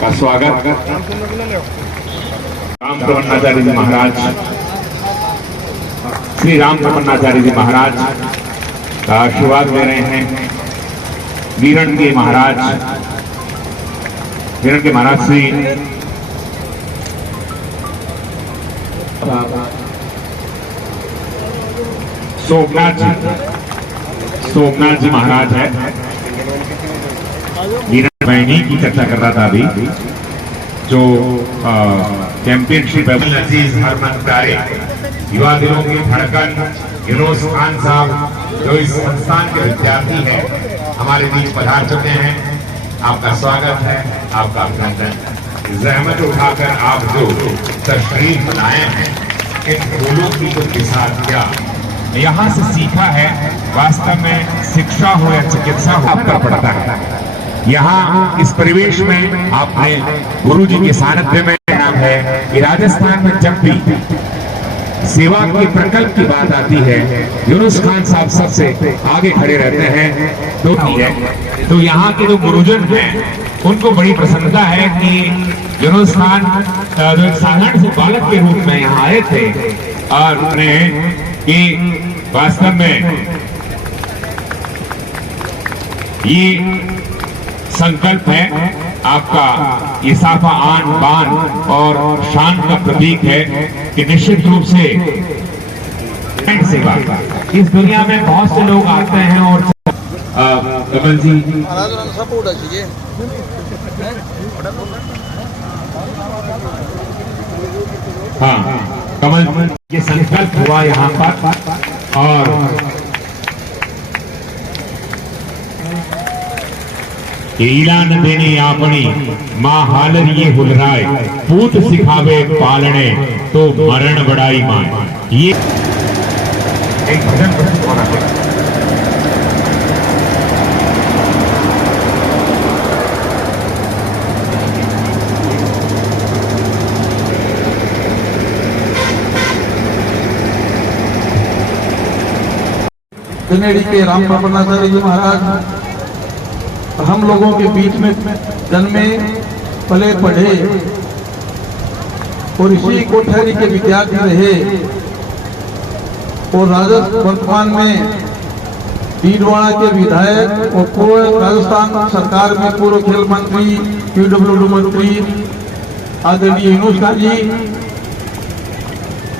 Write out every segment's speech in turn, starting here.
का स्वागत राम प्रपन्नाचार्य जी महाराज, श्री राम प्रपन्नाचार्य जी महाराज का आशीर्वाद ले रहे हैं। वीरण के महाराज श्री सोमनाथ जी महाराज है। वीरण बहनी की चर्चा कर रहा था अभी, जो चैंपियनशिप अजीज हरमन प्यारे युवा दिलों की धड़कन यूनुस खान साहब, जो इस संस्थान के विद्यार्थी हैं, हमारे बीच पधार चुके हैं। आपका स्वागत है, आपका अभिनंदन। जहमत उठाकर आप जो तशरीफ बनाए हैं, इन फूलों की जो साथ क्या यहाँ से सीखा है, वास्तव में शिक्षा हो या चिकित्सा हो, आपका पड़ता है। यहाँ इस परिवेश में आपने गुरु जी के सानिध्य में नाम है कि राजस्थान में जब भी सेवा के प्रकल्प की बात आती है, यूनुस खान साहब सबसे आगे खड़े रहते हैं। तो यहाँ के जो गुरुजन हैं, उनको बड़ी प्रसन्नता है कि यूनुस खान जो एक साधारण से बालक के रूप में यहाँ आए थे और उन्हें कि वास्तव में ये संकल्प है आपका, ये साफा आन बान और शान का प्रतीक है कि निश्चित रूप से सेवा इस दुनिया में बहुत से लोग आते हैं। और कमल जी हाँ, कमल ये संकल्प हुआ यहाँ पर, और ईलान देने आपनी माँ हालर ये हुलराए, पूत सिखावे पालने तो मरण बड़ाई मां। ये एक भजन प्रस्तुत होना चाहिए। कनेडी के राम प्रपन्नाचार्य जी महाराज हम लोगों के बीच में जन्मे पले पढ़े और इसी कोठारी के विद्यार्थी रहे, और वर्तमान में डीडवाड़ा के विधायक और पूर्व राजस्थान सरकार में पूर्व खेल मंत्री, पीडब्ल्यूडी मंत्री आदरणीय यूनुस खान जी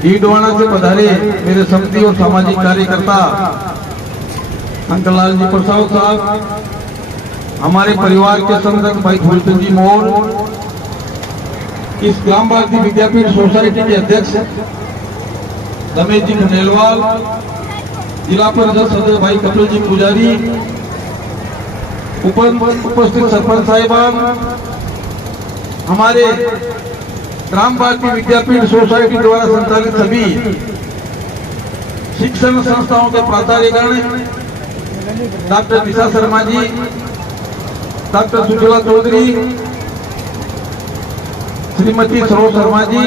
डीडवाड़ा से पधारे। मेरे समिति और सामाजिक कार्यकर्ता अंकल लाल जी प्रसाद साहब, हमारे परिवार के संरक्षक भाई फूलचंद जी मोर, इस ग्राम भारती विद्यापीठ सोसाइटी के अध्यक्ष रमेश जी खंडेलवाल, जिला परिषद सदस्य भाई कपिल जी पुजारी, उपस्थित सरपंच साहिबान, हमारे ग्राम भारती विद्यापीठ सोसाइटी द्वारा संचालित सभी शिक्षण संस्थाओं के प्राचार्यगण, डॉक्टर निशा शर्मा जी, डॉक्टर सुशीला चौधरी, श्रीमती सरोज शर्मा जी,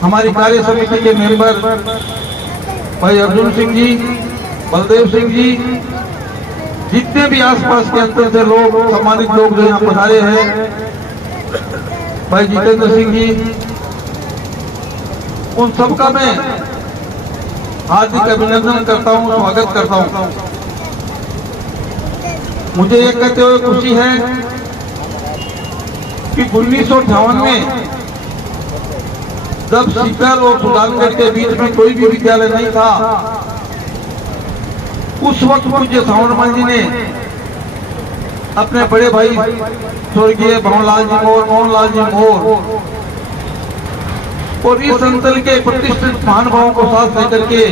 हमारी कार्य समिति के मेंबर भाई अर्जुन सिंह जी, बलदेव सिंह जी, जितने भी आसपास के अंतर से लोग, सम्मानित लोग जो यहाँ पधारे हैं, भाई जितेंद्र सिंह जी, उन सबका मैं हार्दिक अभिनंदन करता हूँ, स्वागत करता हूँ। मुझे ये कहते हुए खुशी है कि 1958 में जब सीकर और सुजानगढ़ के बीच में कोई भी विद्यालय नहीं था, उस वक्त पूज्य सावरमल जी ने अपने बड़े भाई स्वर्गीय मोहनलाल जी मोर और इस अंचल के प्रतिष्ठित महानुभावों को साथ लेकर के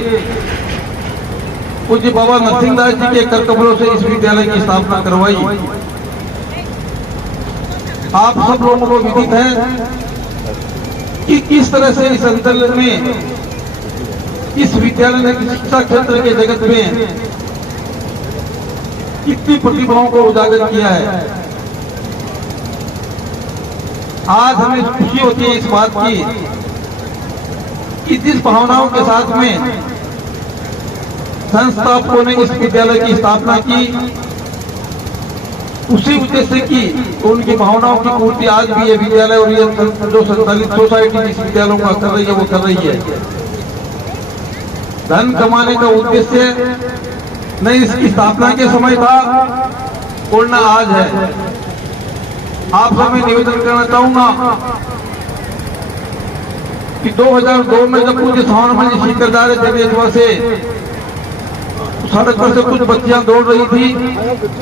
पूज्य बाबा नरसिंहदास जी के कर कमलों से इस विद्यालय की स्थापना करवाई। आप सब लोगों को विदित है कि किस तरह से इस अंचल में इस विद्यालय ने शिक्षा क्षेत्र के जगत में कितनी प्रतिभाओं को उजागर किया है। आज हमें खुशी होती है इस बात की कि जिस भावनाओं के साथ में संस्थापकों ने इस विद्यालय की स्थापना की, उसी उद्देश्य की उनकी भावनाओं की पूर्ति आज भी ये विद्यालय और ये जो संचालित सोसाइटी जिस विद्यालयों का कर रही है वो कर रही है। धन कमाने का उद्देश्य न इसकी स्थापना के समय था और न आज है। आप सबसे निवेदन करना चाहूंगा कि 2002 में जब पूज्य सावरमल जी सीकर जा रहे थे देशवा से, सड़क पर से कुछ बच्चियां दौड़ रही थी।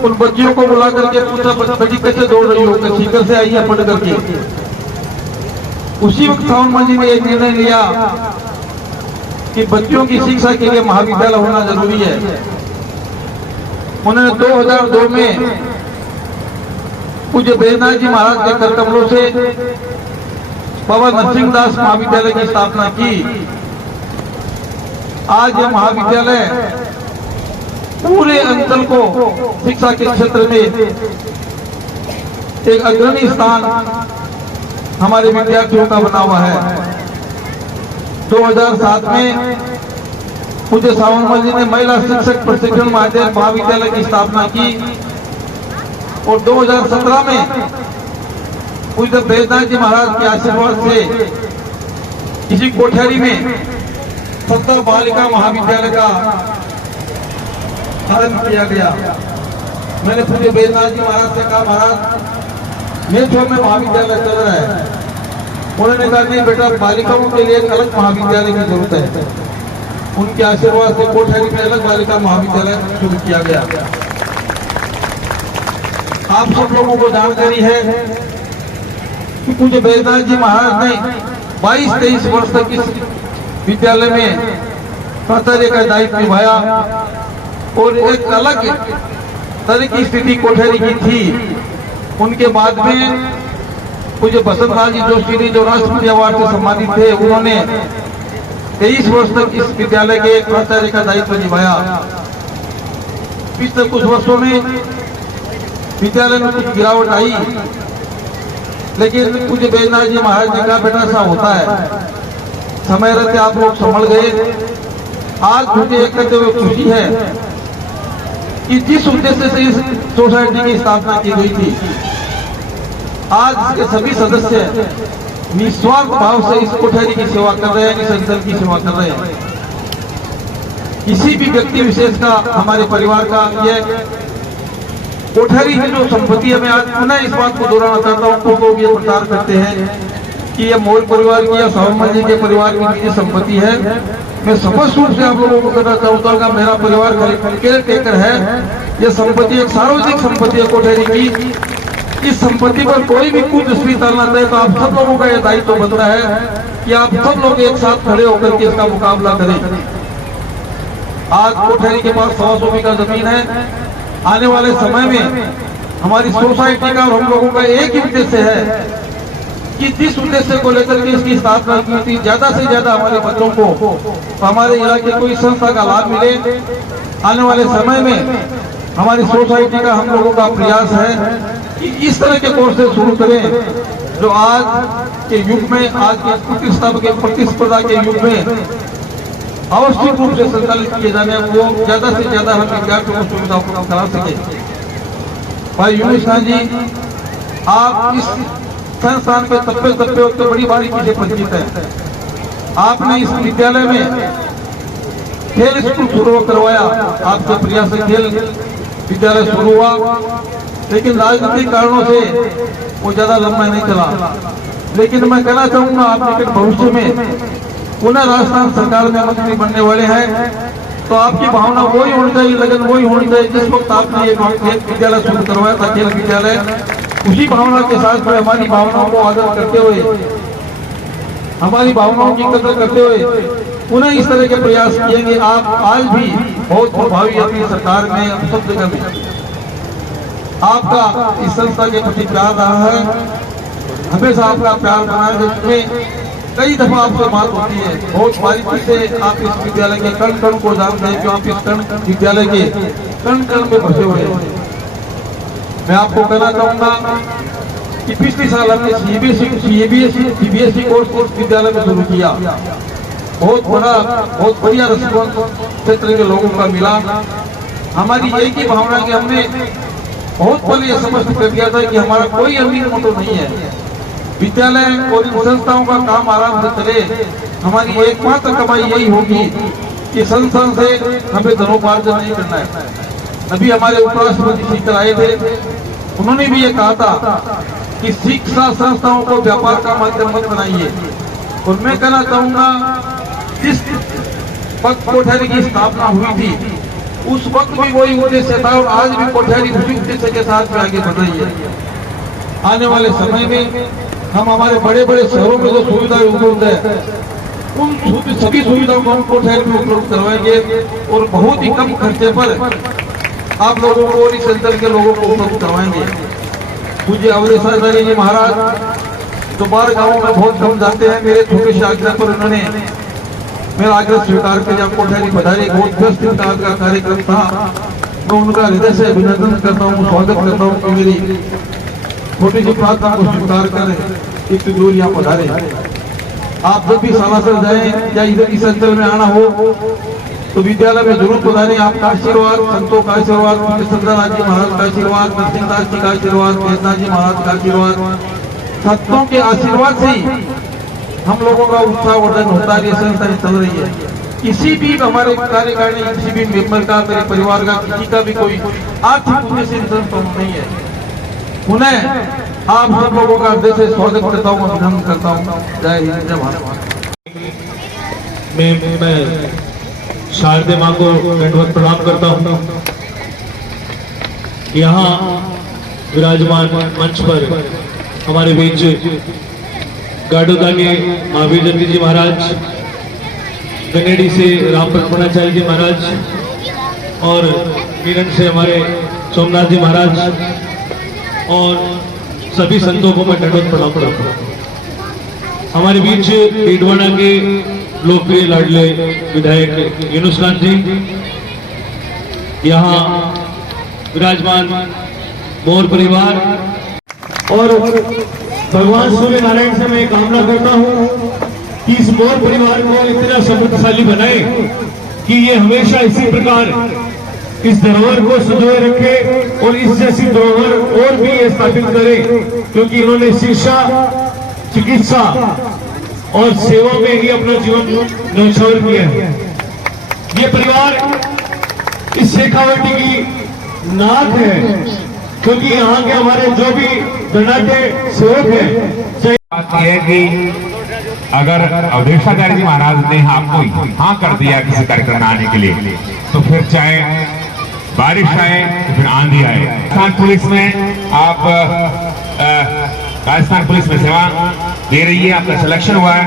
उन बच्चियों को बुला करके पूछा, बच्ची कैसे दौड़ रही हो? सीकर से आई है पढ़ करके। उसी वक्त सावरमल जी ने एक निर्णय लिया कि बच्चों की शिक्षा के लिए महाविद्यालय होना जरूरी है। उन्होंने 2002 में पूज्य बैजनाथ जी महाराज के कर कमलों से बाबा नरसिंहदास महाविद्यालय की स्थापना की। आज यह महाविद्यालय पूरे अंचल को शिक्षा के क्षेत्र में एक अग्रणी स्थान हमारे विद्यार्थियों का बना हुआ है। 2007 में पूज्य सावरमल जी ने महिला शिक्षक प्रशिक्षण महाविद्यालय की स्थापना की और 2017 में पूज्य बैजनाथ जी महाराज के आशीर्वाद से इसी कोठरी में 70 बालिका महाविद्यालय का आरंभ किया गया। मैंने पूज्य बैजनाथ जी महाराज से कहा, महाराज मेरठ में महाविद्यालय चल रहा है। उन्होंने कहा नहीं बेटा, बालिकाओं के लिए एक अलग महाविद्यालय की जरूरत है। उनके आशीर्वाद से कोठरी में अलग बालिका महाविद्यालय शुरू किया गया। आप सब लोगों को जानकारी है कि पूज्य बैजनाथ जी महाराज ने 22-23 वर्ष तक इस विद्यालय में प्राचार्य का दायित्व निभाया और एक अलग तरह की स्थिति कोठरी की थी। उनके बाद में पूज्य बसंतलाल जी जोशी जी जो राष्ट्रपति अवार्ड से सम्मानित थे, उन्होंने 23 वर्ष तक इस विद्यालय के प्राचार्य का दायित्व निभाया। पिछले कुछ वर्षों में विद्यालय में कुछ गिरावट आई, लेकिन पूज्य बैजनाथ जी महाराज ने कहा बेटा ऐसा होता है, समय रहते आप लोग संभल गए। आज मुझे एक करते हुए खुशी है कि जिस उद्देश्य से इस सोसाइटी की स्थापना की गई थी, आज इसके सभी सदस्य निस्वार्थ भाव से इस कोठरी की सेवा कर रहे हैं, इस अंचल की सेवा कर रहे हैं। किसी भी व्यक्ति विशेष का, हमारे परिवार का यह कोठरी की जो संपत्ति है, मैं आज पुनः इस बात को दोहराना चाहता हूँ। कुछ लोग ये प्रचार करते हैं कि यह मौर्य परिवार की या सावरमल जी के परिवार की निजी संपत्ति है। मैं स्पष्ट रूप से आप लोगों को कहना चाहता हूँ, मेरा परिवार केयर टेकर है। यह संपत्ति एक सार्वजनिक संपत्ति है कोठरी की। इस संपत्ति पर कोई भी कुदृष्टि डालना चाहे तो आप सब लोगों का यह दायित्व बनता है कि आप सब लोग एक साथ खड़े होकर के इसका मुकाबला करें। आज कोठरी के पास 100 बीघा जमीन है। आने वाले समय में हमारी सोसाइटी का और हम लोगों का एक ही उद्देश्य है कि जिस उद्देश्य को लेकर के इसकी स्थापना की थी, ज्यादा से ज्यादा हमारे बच्चों को, हमारे इलाके को इस संस्था का लाभ मिले। आने वाले समय में हमारी सोसाइटी का, हम लोगों का प्रयास है कि इस तरह के कोर्सेज शुरू करें जो आज के युग में, आज के प्रतिस्पर्धा के युग में आवश्यक रूप से संचालित किए जाने, वो ज्यादा से ज्यादा हम विद्यार्थियों को सुविधा उपलब्ध करा सके। भाई यूनुस खान जी, आप इस संस्थान पे तप्पे तप्पे होते बड़ी बारीकी से परिचित है। आपने इस विद्यालय में खेल स्कूल शुरू करवाया, आपके प्रयास से खेल विद्यालय शुरू हुआ, लेकिन राजनीतिक कारणों से वो ज्यादा लंबा नहीं चला। लेकिन मैं कहना चाहूंगा, आप निकट भविष्य में पुनः राजस्थान सरकार में मंत्री बनने वाले हैं, तो आपकी भावना वही होनी चाहिए, लगन वही होनी चाहिए जिस वक्त आपने ये खेल विद्यालय शुरू करवाया था, खेल विद्यालय। उसी भावना के साथ में हमारी भावनाओं को आदर करते हुए, हमारी भावनाओं की कदर करते हुए पुनः इस तरह के प्रयास किएंगे। आप आज भी बहुत प्रभावी अपनी सरकार में, सब जगह में आपका इस संस्था के प्रति प्यार रहा है। हमेशा आपका प्यार बना है, जिसमें कई दफा आपसे बात होती है। बहुत बारीकी से आप इस विद्यालय के कण कण को जानते हैं, जो आप इस विद्यालय के कण कण में बसे हुए हैं। मैं आपको कहना चाहूंगा कि पिछले साल हमने सीबीएसई कोर्स विद्यालय में शुरू किया। बहुत बढ़िया रिस्पॉन्स क्षेत्र के लोगों का मिला। हमारी एक ही भावना कि हमने बहुत पहले ये स्पष्ट कर दिया था कि हमारा कोई अमीर मोटो नहीं है। विद्यालय और इन संस्थाओं का काम आराम से चले, हमारी एकमात्र कमाई यही होगी कि संस्थान से हमें धनोपार्जन नहीं करना है। अभी हमारे उपराष्ट्रपति शीतल आए थे, उन्होंने भी ये कहा था कि शिक्षा संस्थाओं को व्यापार का माध्यम मत बनाइए। और मैं कहना चाहूंगा, जिस वक्त कोठारी की स्थापना हुई थी उस वक्त भी वही उद्देश्य था और आज भी कोठारी उसी उद्देश्य के साथ में आगे बढ़ रही है। आने वाले समय में हम हमारे बड़े बड़े शहरों में जो सुविधाएं उपलब्ध है उन सभी सुविधाओं को हम कोठारी में उपलब्ध करवाएंगे और बहुत ही कम खर्चे पर आप लोगों को और इस अंचल के लोगों को उपलब्ध करवाएंगे। पूज्य अवधेशाचार्य जी महाराज जो बाहर गाँवों में बहुत कम जाते हैं, मेरे छोटे से आग्रह पर उन्होंने मेरा आग्रह स्वीकार कर जब कोठारी पधारी, बहुत व्यस्त का कार्यक्रम था। मैं उनका हृदय से अभिनंदन करता हूँ, स्वागत करता हूँ कि मेरी छोटी सी प्रार्थना को स्वीकार कर इतनी दूर यहाँ पधारे। आप जब भी सालासर जाएं या इधर इस अंचल में आना हो तो विद्यालय में जरूर पधारें। आपका आशीर्वाद, संतों का आशीर्वाद, चंद्रनाथ जी महाराज का आशीर्वाद, नरसिंहदास जी का आशीर्वाद, वेदनाथ जी महाराज का आशीर्वाद, संतों के आशीर्वाद से ही हम लोगों का उत्साहवर्धन होता है। ये संस्थाएं चल रही है। किसी भी हमारे कार्यकारिणी, किसी भी मेंबर का, मेरे परिवार का, किसी का भी कोई आर्थिक उद्देश्य इन संस्थाओं नहीं है। उन्हें आप सब लोगों का हृदय से स्वागत करता हूँ, अभिनंदन करता हूँ। जय हिंद, जय भारत। मैं शारदे माँ को दंडवत प्रणाम करता हूँ। यहाँ विराजमान मंच पर हमारे बीच गाडोदा के महावीर जयंती जी महाराज, गनेडी से राम प्रपन्नाचार्य जी महाराज और मीरन से हमारे सोमनाथ जी महाराज और सभी संतों को मैं दंडवत प्रणाम करता हूँ। हमारे बीच डीडवाना के लोकप्रिय लाडले विधायक यूनुस खान जी, यहाँ विराजमान मोर परिवार और भगवान सूर्य नारायण से मैं कामना करता हूँ कि इस मोर परिवार को इतना समृद्धशाली बनाए कि ये हमेशा इसी प्रकार इस धरोहर को संजोए रखे और इस जैसी धरोहर और भी ये स्थापित करे, क्योंकि इन्होंने शिक्षा, चिकित्सा और सेवा में ही अपना जीवन न्यौछावर किया है। ये परिवार इस शेखावटी की नाक है, क्योंकि यहाँ के हमारे जो भी गणाटे सेवक हैं। बात यह है कि अगर अवधेशाचार्य जी महाराज ने आपको हाँ कर दिया किसी कार्यक्रम में आने के लिए, तो फिर चाहे बारिश आए तो फिर आंधी आए। राजस्थान पुलिस में आप राजस्थान पुलिस में सेवा दे रही है, आपका सिलेक्शन हुआ है।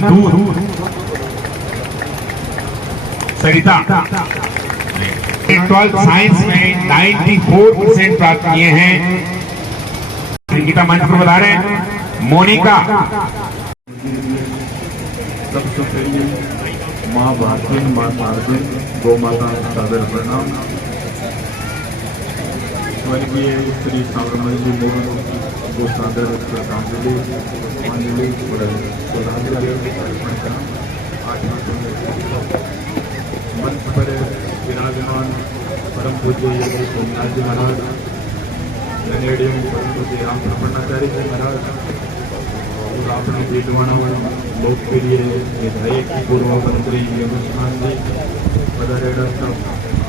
दूर सरिता 12th साइंस में 94% प्राप्त किए हैं। गीता मंच पर बता रहे हैं। मोनिका सबसे पहले माँ भारती, माँ शारदे, गौ माता सादर प्रणाम। स्वर्गीय श्री साबरमती जी मोहन को सादर श्रद्धांजलि और श्रद्धांजलि अर्पण का। मंच पर विराजमान परम पूज्य योगी सोमनाथ जी महाराज, गनेडियम परम पूज्य राम प्रपन्नाचार्य जी महाराज और अपने डीडवाना लोकप्रिय विधायक पूर्व मंत्री यूनुस खान जी, पधारेड़ा सब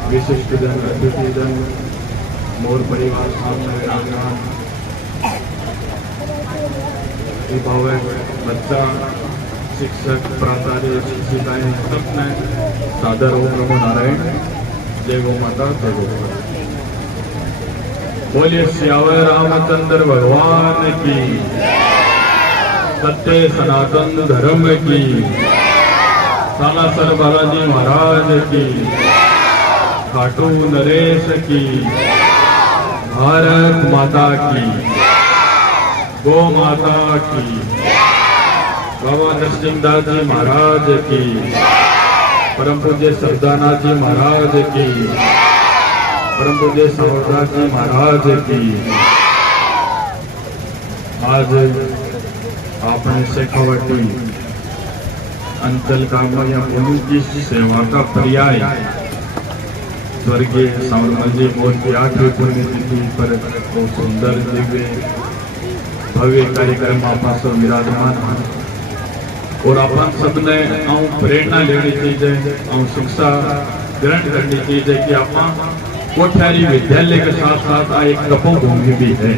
विशिष्ट जन, अतिथि जन, मोर परिवार सामने विराजमान अभिभावक, बच्चा, शिक्षक, प्राचार्य, शिक्षिकाएं, सबने सादर ओम नमो नारायण। जय गौ माता, जय गौ माता। बोलिए श्यावर रामचंद्र भगवान की, सत्य सनातन धर्म की, सालासर बालाजी महाराज की, खाटू नरेश की, भारत माता की, गौ माता की, बाबा नरसिंहदास जी महाराज की, परम पूज्य सरदानाथ जी महाराज की, परम पूज्य सावरदास जी महाराज की। आज आपने शेखावटी अंचल का या भूमि की सेवा का पर्याय स्वर्गीय सावरमल जी मोर की 8वीं पुण्यतिथि पर बहुत सुंदर दिव्य भव्य कार्यक्रम आप सब विराजमान हैं और अपन सबने प्रेरणा लेनी चाहिए और शिक्षा ग्रहण करनी चाहिए कि आप कोठारी विद्यालय के साथ साथ एक तपोभूमि भी है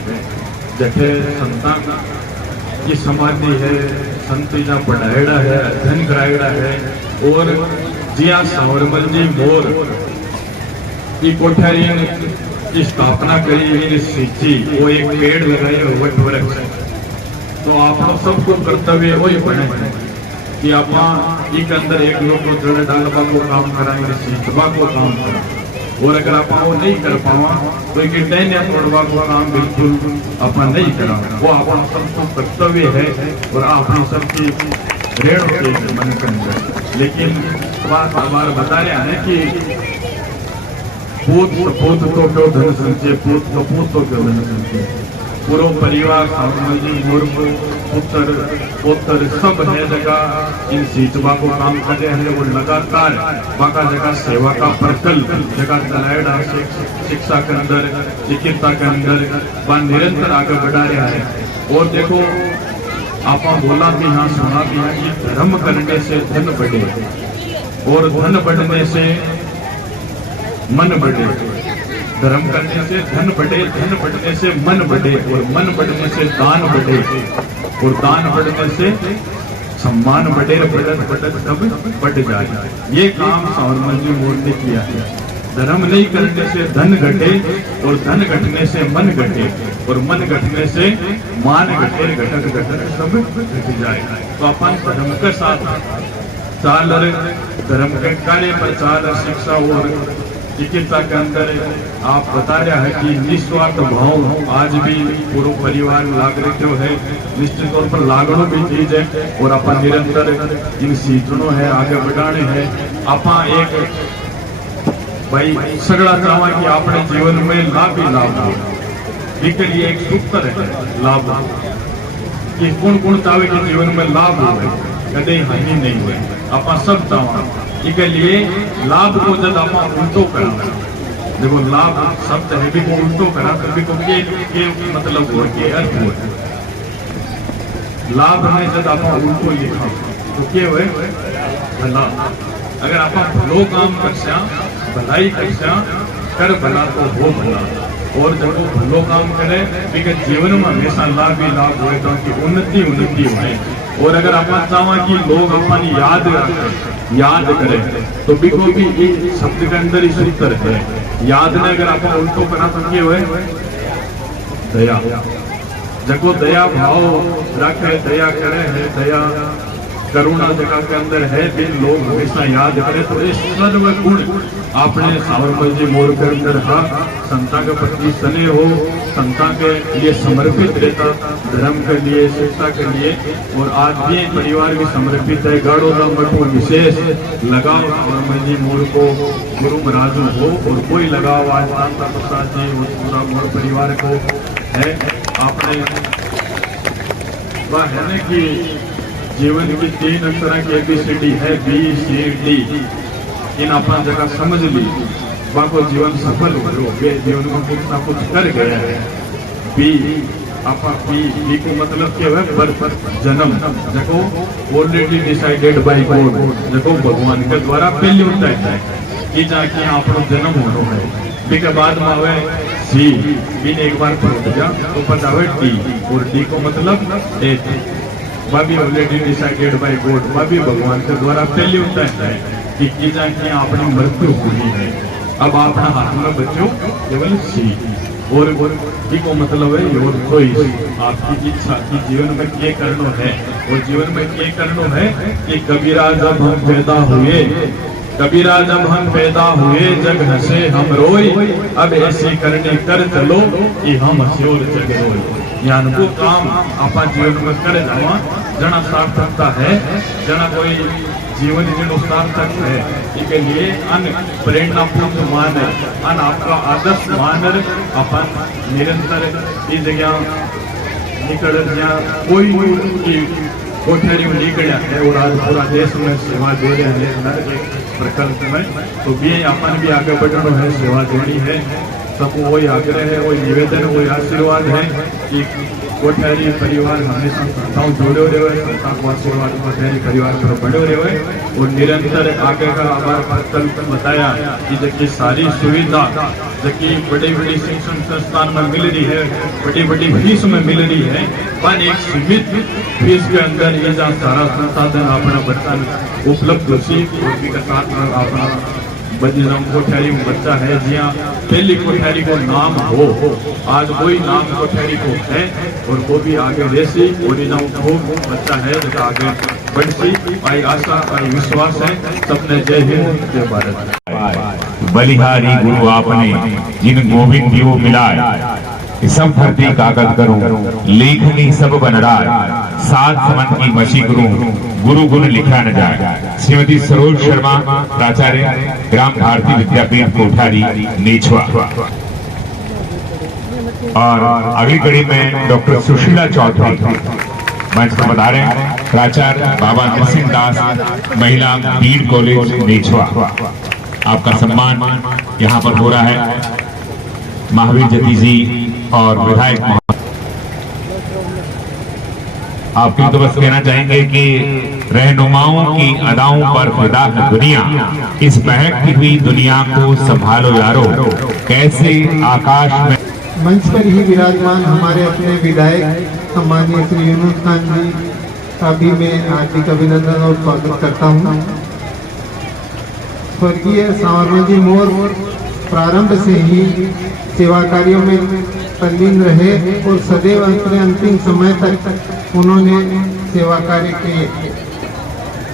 जैसे संतान की समाधि है, संत जहाँ पढ़ाएड़ा है, अध्ययन कराएड़ा है और जिया सावरमल जी मोर की कोठारी की स्थापना करी सींची वो एक पेड़ लगाए वट वृक्ष। तो आप सबको कर्तव्य वही बने कि आप एक अंदर एक लोग को जड़ डालवा को काम कराएंगे, सींचवा को काम करा और अगर आप वो नहीं कर पावा तो एक डैन्या तोड़वा को काम बिल्कुल अपन नहीं करा। वो अपना सबको कर्तव्य है और अपनी सबकी ऋण के मन के अंदर। लेकिन बार बता रहे हैं कि पूत सपूत तो क्यों धन संचय, पूत सपूत तो क्यों धन संचय। पूरा परिवार सावरमल जी मोर पुत्र पुत्र सब है जगह इन सीचवा को काम कर रहे हैं। वो लगातार बाका जगह सेवा का प्रकल्प जगह चलाएड़ा शिक्षा के अंदर, चिकित्सा के अंदर वह निरंतर आगे बढ़ा रहा है। और देखो आप बोला भी हाँ, सुना भी हाँ कि धर्म करने से धन बढ़े और धन बढ़ने से मन बढ़े। धर्म करने से धन बढ़े, धन बढ़ने से मन बढ़े और मन बढ़ने से दान बढ़े और दान बढ़ने से सम्मान बढ़े, बढ़त बढ़त सब बढ़ जाए। ये काम सावरमल जी मोर ने किया है। धर्म नहीं करने से धन घटे और धन घटने से मन घटे और मन घटने से मान घटे, घटक घटक सब घट जाए। तो अपन धर्म के साथ चाल, धर्म के कार्य पर चाल, शिक्षा और चिकित्सा के अंदर आप बता रहा है कि निस्वार्थ भाव आज भी पूरा परिवार नागरिक जो है निश्चित तौर पर लागणों की चीज है और अपन निरंतर इन सीजनों है आगे बढ़ाने हैं। आप एक भाई सगड़ा चाहवा कि अपने जीवन में लाभ ही लाभ हो, इसके लिए एक सूत्र है लाभ कि कौन कौन चाहे कि जीवन में लाभ हो, कदे हानि नहीं हुए। आप सब चाहवा इसके लिए लाभ को जब आप उल्टो करा, देखो लाभ शब्द है भी को उल्टो करा तभी को के मतलब हो के अर्थ हो। लाभ में जब आप उल्टो लिखा तो क्या हुए भला। अगर आप भलो काम करसा, भलाई करसा, कर भला तो हो भला। और जब वो भलो काम करे तो जीवन में हमेशा लाभ ही लाभ हुए तो उन्नति उन्नति हुए। और अगर आप चाहवा कि लोग अपन याद करें तो बिको भी एक शब्द के अंदर ही सूत्र है याद ने। अगर आप उल्टो करा तो क्या हुए दया। जगो दया भाव रखे, दया करे है, दया करुणा जगह के अंदर है, दिन लोग हमेशा याद करें। तो इस सर्व गुण आपने सावरमल जी मोर के अंदर हा संता के प्रति स्नेह हो, संता के लिए समर्पित रहता, धर्म के लिए, शिक्षा के लिए। और आज ये परिवार भी समर्पित है। गाड़ोदा मठ विशेष लगाव सावरमल जी मोर को गुरु महाराज हो और कोई लगाव आज माता प्रसाद जी और पूरा मोर परिवार को है। आपने वह है कि जीवन की 3 तरह की ABCD है, BCD। इन अपना जगह समझ ली, बाको जीवन सफल हो गए, जीवन में कुछ ना कुछ कर गया है। बी को मतलब क्या है बर्थ, जन्म, देखो ऑलरेडी डिसाइडेड बाय गॉड, देखो भगवान के द्वारा पहले होता है कि जाके आपको जन्म होना है। बी के बाद में आवे सी, बी ने एक बार पढ़ दिया तो पता है डी, और डी को मतलब डेथ। वह भी ऑलरेडी डिसाइडेड बाय गॉड, वह भी भगवान के द्वारा पहले होता है कि जाके आपने मृत्यु होनी है। अब अपना हाथ में बच्चों केवल सी, और को मतलब है योर चॉइस, आपकी इच्छा की जीवन में क्या करना है। और जीवन में क्या करना है कि कबीरा जब हम पैदा हुए, कबीरा जब हम पैदा हुए, जग हंसे हम रोए, अब ऐसे करने कर चलो कि हम हंसे और जग रोए। यानी वो काम आप जीवन में कर जावा जना सार्थकता है, जना कोई जीवन जो सार्थक है। इसके लिए अन प्रेरणापूर्ण मान, अन आपका आदर्श मान अपन निरंतर इस जगह निकल कोई कोठरी में निकलिया है और आज पूरा देश में सेवा दे रहे हैं हर एक प्रकल्प में। तो भी अपन भी आगे बढ़ना है, सेवा देनी है। सबको वही आग्रह है, वही निवेदन, वही आशीर्वाद है कि कोठारी परिवार हमेशा संस्थाओं जोड़ो रहे, संस्था को आशीर्वाद कोठारी परिवार पर बढ़ो रहे और निरंतर आगे का हमारा प्रकल्प बताया कि जबकि सारी सुविधा जबकि बड़ी बड़ी शिक्षण संस्थान में मिल रही है, बड़ी बड़ी फीस में मिल रही है, पर एक सीमित फीस के अंदर ये जहाँ सारा संसाधन अपना बच्चा उपलब्ध होती और साथ में अपना बजरंग कोठारी में बच्चा है जिया पहली कोठारी को नाम हो, आज वही नाम कोठारी को है और वो भी आगे रेसी और खूब बच्चा है जो आगे बढ़ती। भाई आशा भाई विश्वास है। सबने जय हिंद जय भारत। बलिहारी गुरु आपने जिन गोविंद दियो मिलाए, सब धरती कागज करूं लेखनी सब बन रहा, सात समंत की मशी करूं गुरु गुण लिखा न जाए। श्रीमती सरोज शर्मा, प्राचार्य, ग्राम भारती विद्यापीठ कोठारी नेछवा। और अगली कड़ी में डॉक्टर सुशीला चौधरी मंच पर बता रहे हैं, प्राचार्य बाबा नरसिंह दास महिला बीड कॉलेज नेछवा। आपका सम्मान यहाँ पर हो रहा है। महावीर जती जी और विधायक आपके तो बस कहना चाहेंगे कि रहनुमाओं की अदाओं पर फिदा है दुनिया, इस बहकती हुई दुनिया को संभालो यारो, कैसे आकाश में। मंच पर ही विराजमान हमारे अपने विधायक सम्मानीय श्री यूनुस खान जी का भी मैं हार्दिक अभिनंदन और स्वागत करता हूँ। स्वर्गीय सांवरमल जी मोर प्रारंभ से ही सेवा कार्यों में तल्लीन रहे और सदैव अपने अंतिम समय तक उन्होंने सेवा कार्य किए।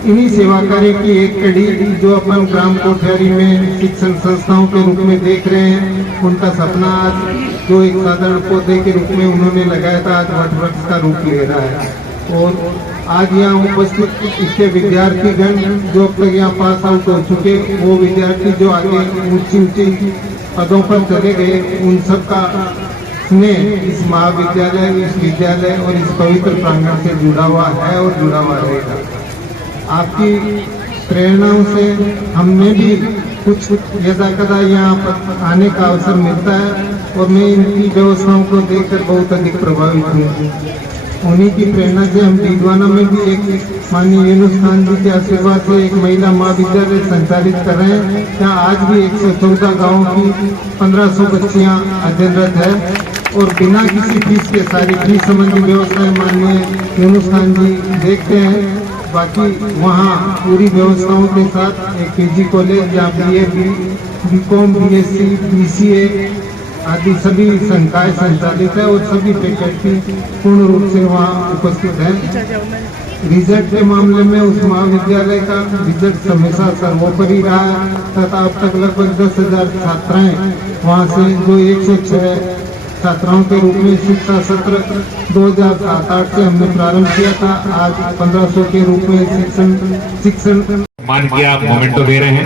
इन्हीं सेवा कार्य की एक कड़ी जो अपन ग्राम कोठारी में शिक्षण संस्थाओं के रूप में देख रहे हैं, उनका सपना आज जो एक साधारण पौधे के रूप में उन्होंने लगाया था, आज वट वृक्ष का रूप ले रहा है। और आज यहाँ उपस्थित इसके विद्यार्थीगण जो अब तक यहाँ पास आउट हो चुके, वो विद्यार्थी जो आगे ऊंची ऊंची पदों पर चले गए, उन सब का स्नेह इस महाविद्यालय, इस विद्यालय और इस पवित्र प्रांगण से जुड़ा हुआ है और जुड़ा हुआ रहेगा। आपकी प्रेरणाओं से हमें भी कुछ यदा कदा यहाँ पर आने का अवसर मिलता है और मैं इनकी व्यवस्थाओं को देखकर बहुत अधिक प्रभावित हूँ। उन्हीं की प्रेरणा से हम दीदवाना में भी एक माननीय यूनुस खान जी के आशीर्वाद से एक महिला महाविद्यालय संचालित कर रहे हैं। यहाँ आज भी 114 गाँव की 1500 बच्चियाँ अध्ययनरत है और बिना किसी फीस के सारी फीस संबंधी व्यवस्थाएं माननीय यूनुस खान जी देखते हैं। बाकी वहाँ पूरी व्यवस्थाओं के साथ एक पीजी कॉलेज या BA, BCom, BSc, BCA आदि सभी संकाय संचालित है और सभी फैकल्टी पूर्ण रूप से वहाँ उपस्थित है। रिजल्ट के मामले में उस महाविद्यालय का रिजल्ट हमेशा सर्वोपरि रहा है तथा अब तक लगभग 10,000 छात्राएं वहाँ से जो 106 छात्राओं के रूप में शिक्षा सत्र 2007-08 से हमने प्रारंभ किया था, आज 1500 के रूप में शिक्षण मान किया मोमेंटो दे रहे हैं।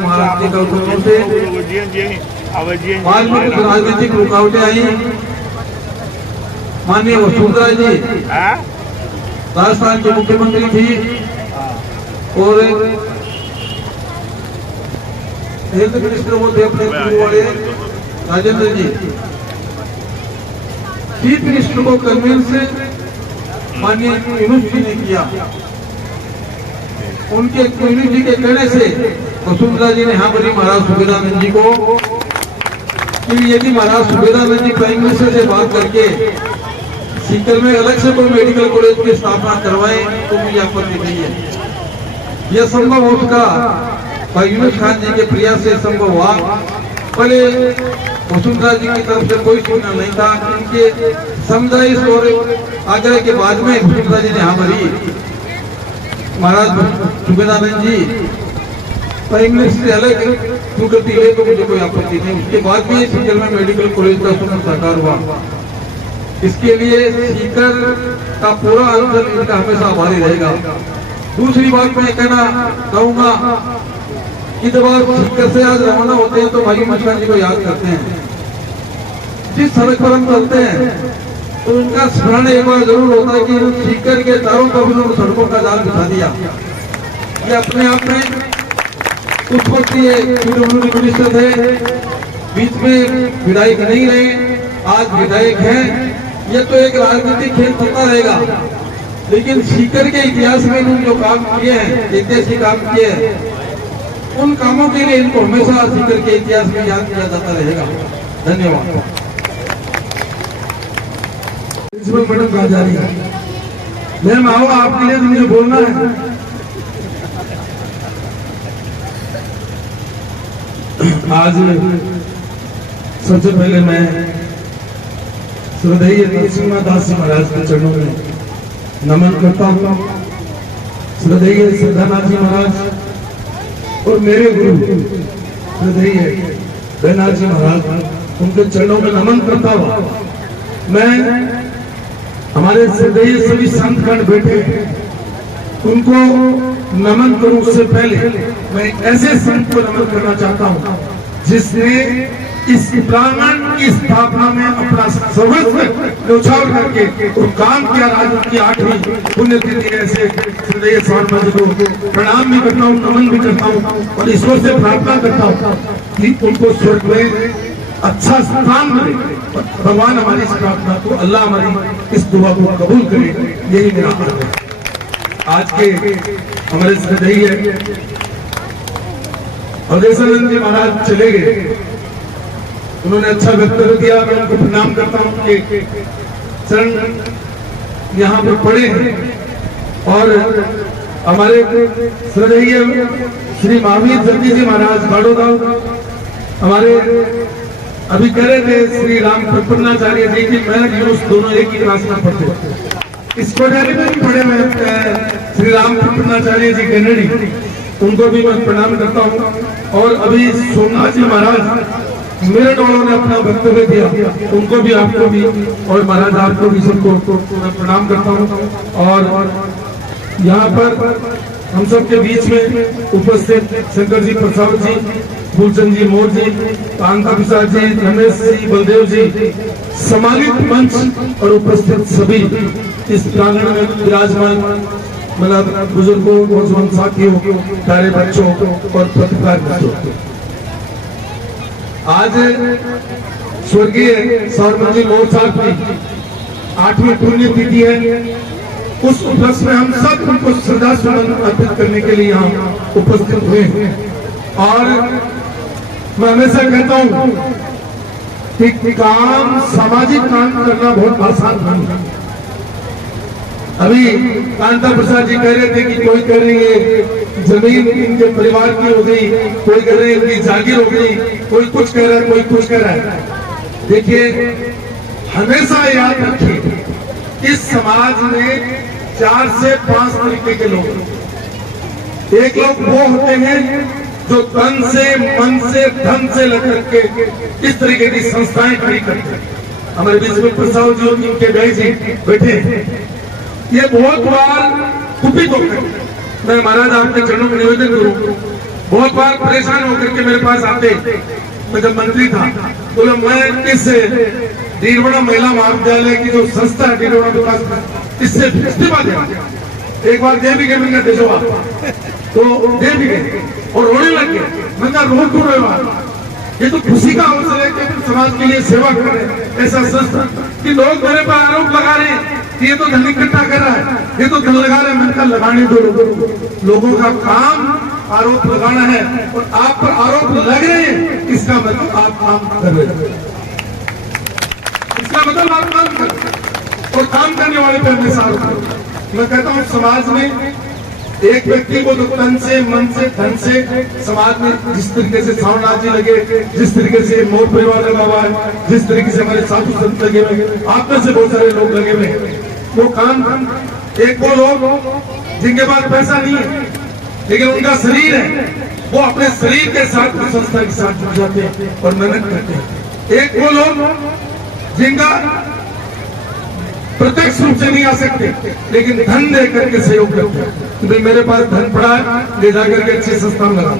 महाराष्ट्र के उत्तरों से बाद में कुछ राजनीतिक रुकावटें आई। माननीय वसुंधरा जी राजस्थान के मुख्यमंत्री थी और हेल्थ मिनिस्टर वो थे अपने गुरु वाले राजेंद्र जी। चीफ मिनिस्टर को कन्विंस माननीय यूनुस जी ने किया। उनके यूनुस जी के कहने से वसुंधरा जी ने यहाँ पर महाराज सुबेदानंद जी को कि यदि महाराज सुबेदानंद जी प्राइम मिनिस्टर से बात करके सीकर में अलग से कोई मेडिकल कॉलेज की स्थापना करवाए तो मुझे आपत्ति नहीं है। यह संभव हो चुका भाई यूनुस खान जी के प्रयास से संभव हुआ। पहले वसुंधरा जी की तरफ से कोई सूचना नहीं था। उनके समझाइश और आग्रह के बाद में वसुंधरा जी ने हमारी महाराज सुबेदानंद जी प्राइम मिनिस्टर से अलग स्वीकृति ले तो मुझे कोई आपत्ति नहीं। उसके बाद भी सीकर में मेडिकल कॉलेज का स्वप्न साकार हुआ। इसके लिए सीकर का पूरा अंचल इनका हमेशा आभारी रहेगा। दूसरी बात मैं कहना चाहूंगा कि जब आप सीकर से आज रवाना होते हैं तो भाई मस्तान जी को याद करते हैं। जिस सड़क पर हम चलते हैं तो उनका स्मरण एक बार जरूर होता है कि सीकर के चारों तरफ उन्होंने सड़कों का जाल बिछा दिया। ये अपने आप में उस वक्त ये पीडब्ल्यूडी मिनिस्टर थे, बीच में विधायक नहीं रहे, आज विधायक हैं। ये तो एक राजनीतिक खेल चलता रहेगा, लेकिन सीकर के इतिहास में उन्होंने जो काम किए हैं, ऐतिहासिक काम किए हैं, उन कामों के लिए इनको हमेशा सीकर के इतिहास में याद किया जाता रहेगा। धन्यवाद। प्रिंसिपल मैडम कहा जा रही है, मैम आओ, आपके लिए मुझे बोलना है। आज सबसे पहले मैं श्रद्धेय नरसिम्हादास जी महाराज के चरणों में नमन करता हूँ। श्रद्धेय सिद्धानाथ जी महाराज और मेरे गुरु श्रद्धेय बेनाथ जी महाराज, उनके चरणों में नमन करता हुआ मैं हमारे श्रद्धेय सभी संतगण बैठे उनको नमन करूं। उससे पहले मैं ऐसे संत को नमन करना चाहता हूं जिसने इस प्रांगण की स्थापना में अपना सर्वस्व न्यौछावर करके और काम किया। राजनीति की 8वीं पुण्यतिथि ऐसे श्रद्धेय स्वामी जी को प्रणाम भी करता हूँ, नमन भी करता हूँ और ईश्वर से प्रार्थना करता हूँ कि उनको स्वर्ग में अच्छा स्थान मिले। भगवान हमारी इस प्रार्थना को, अल्लाह हमारी इस दुआ को कबूल करे, यही मेरा आग्रह है। आज के हमारे श्रद्धेय अवधेशानंद जी महाराज चले गए, उन्होंने अच्छा वक्तव्य दिया, मैं उनको प्रणाम करता हूँ कि चरण यहाँ पर पड़े हैं। और हमारे श्रद्धेय श्री महावीर जगदी जी महाराज बाड़ोदा, हमारे अभी कह रहे थे श्री राम प्रपन्नाचार्य जी की महक यूनुस, दोनों एक ही क्लास में पढ़ते। इस कोठारी में भी पढ़े हुए श्री राम प्रपन्नाचार्य जी कैनेडी, उनको भी मैं प्रणाम करता हूँ। और अभी सोमनाथ जी महाराज मेरठ वालों ने अपना वक्तव्य दिया, उनको भी, आपको भी और महाराज आपको भी सबको मैं प्रणाम करता हूँ। और यहाँ पर हम सब के बीच में उपस्थित शंकर जी प्रसाद जी, फूलचंद जी मोर जी, कांता प्रसाद जी, रमेश जी, बलदेव जी, समाजिक मंच और उपस्थित सभी इस प्रांगण में विराजमान मतलब बुजुर्गों, नौजवान साथियों, प्यारे बच्चों और पत्रकार मित्रों, आज स्वर्गीय सौरभ जी मोर साहब की 8वीं पुण्यतिथि है। उस उपलक्ष्य में हम सब उनको श्रद्धा सुमन अर्पित करने के लिए यहाँ उपस्थित हुए हैं। और मैं हमेशा कहता हूँ कि काम, सामाजिक काम करना बहुत आसान नहीं है। अभी कांता प्रसाद जी कह रहे थे कि कोई कह रही है जमीन इनके परिवार की हो गई, कोई कह रहे हैं इनकी जागीर हो गई, कोई कुछ कह रहा है, कोई कुछ कह रहा है। देखिए, हमेशा याद रखिए, इस समाज में 4 से 5 तरीके के लोग। एक लोग वो होते हैं जो तन से, मन से, धन से लेकर के इस तरीके की संस्थाएं खड़ी करते हैं। हमारे बीच में प्रसाद जी और इनके भाई जी बैठे हैं, ये बहुत बार कुपित होकर, मैं महाराज आपके चरणों में निवेदन करूं, बहुत बार परेशान होकर के मेरे पास आते। मैं जब मंत्री था तो मैं इस डीरवड़ा महिला महाविद्यालय की जो संस्था है डीरवड़ा विकास, इससे इस्तीफा दिया। एक बार दे भी गए, मैंने देशवा तो दे भी गए और रोने लग गए। मैंने रोज क्यों रहे, ये तो खुशी का अवसर है कि समाज के लिए सेवा कर रहे हैं। ऐसा संस्था कि लोग मेरे पर आरोप लगा रहे हैं कि ये तो धन इकट्ठा कर रहा है, ये तो धन लगा रहे हैं। मैंने कहा लगाने दो, लोगों का काम आरोप लगाना है और आप पर आरोप लग रहे हैं, इसका मतलब आप काम कर रहे हैं, इसका मतलब आप काम कर रहे हैं और काम करने वाले पे हमेशा आरोप। मैं कहता हूँ समाज में एक व्यक्ति को तो तन से, मन से, धन से समाज में जिस तरीके से सावनाथ जी लगे, जिस तरीके से मोर परिवार लगा हुआ है, जिस तरीके से हमारे साधु संत लगे हुए, आप में से बहुत सारे लोग लगे हुए, वो काम। एक वो लोग जिनके पास पैसा नहीं है लेकिन उनका शरीर है, वो अपने शरीर के साथ संस्था के साथ जुड़ जाते हैं और मेहनत करते हैं। एक वो लोग जिनका प्रत्यक्ष रूप से नहीं आ सकते, लेकिन धन दे करके सहयोग करते हैं कि भाई मेरे पास धन पड़ा है, ले जाकर के अच्छे संस्थान लगा।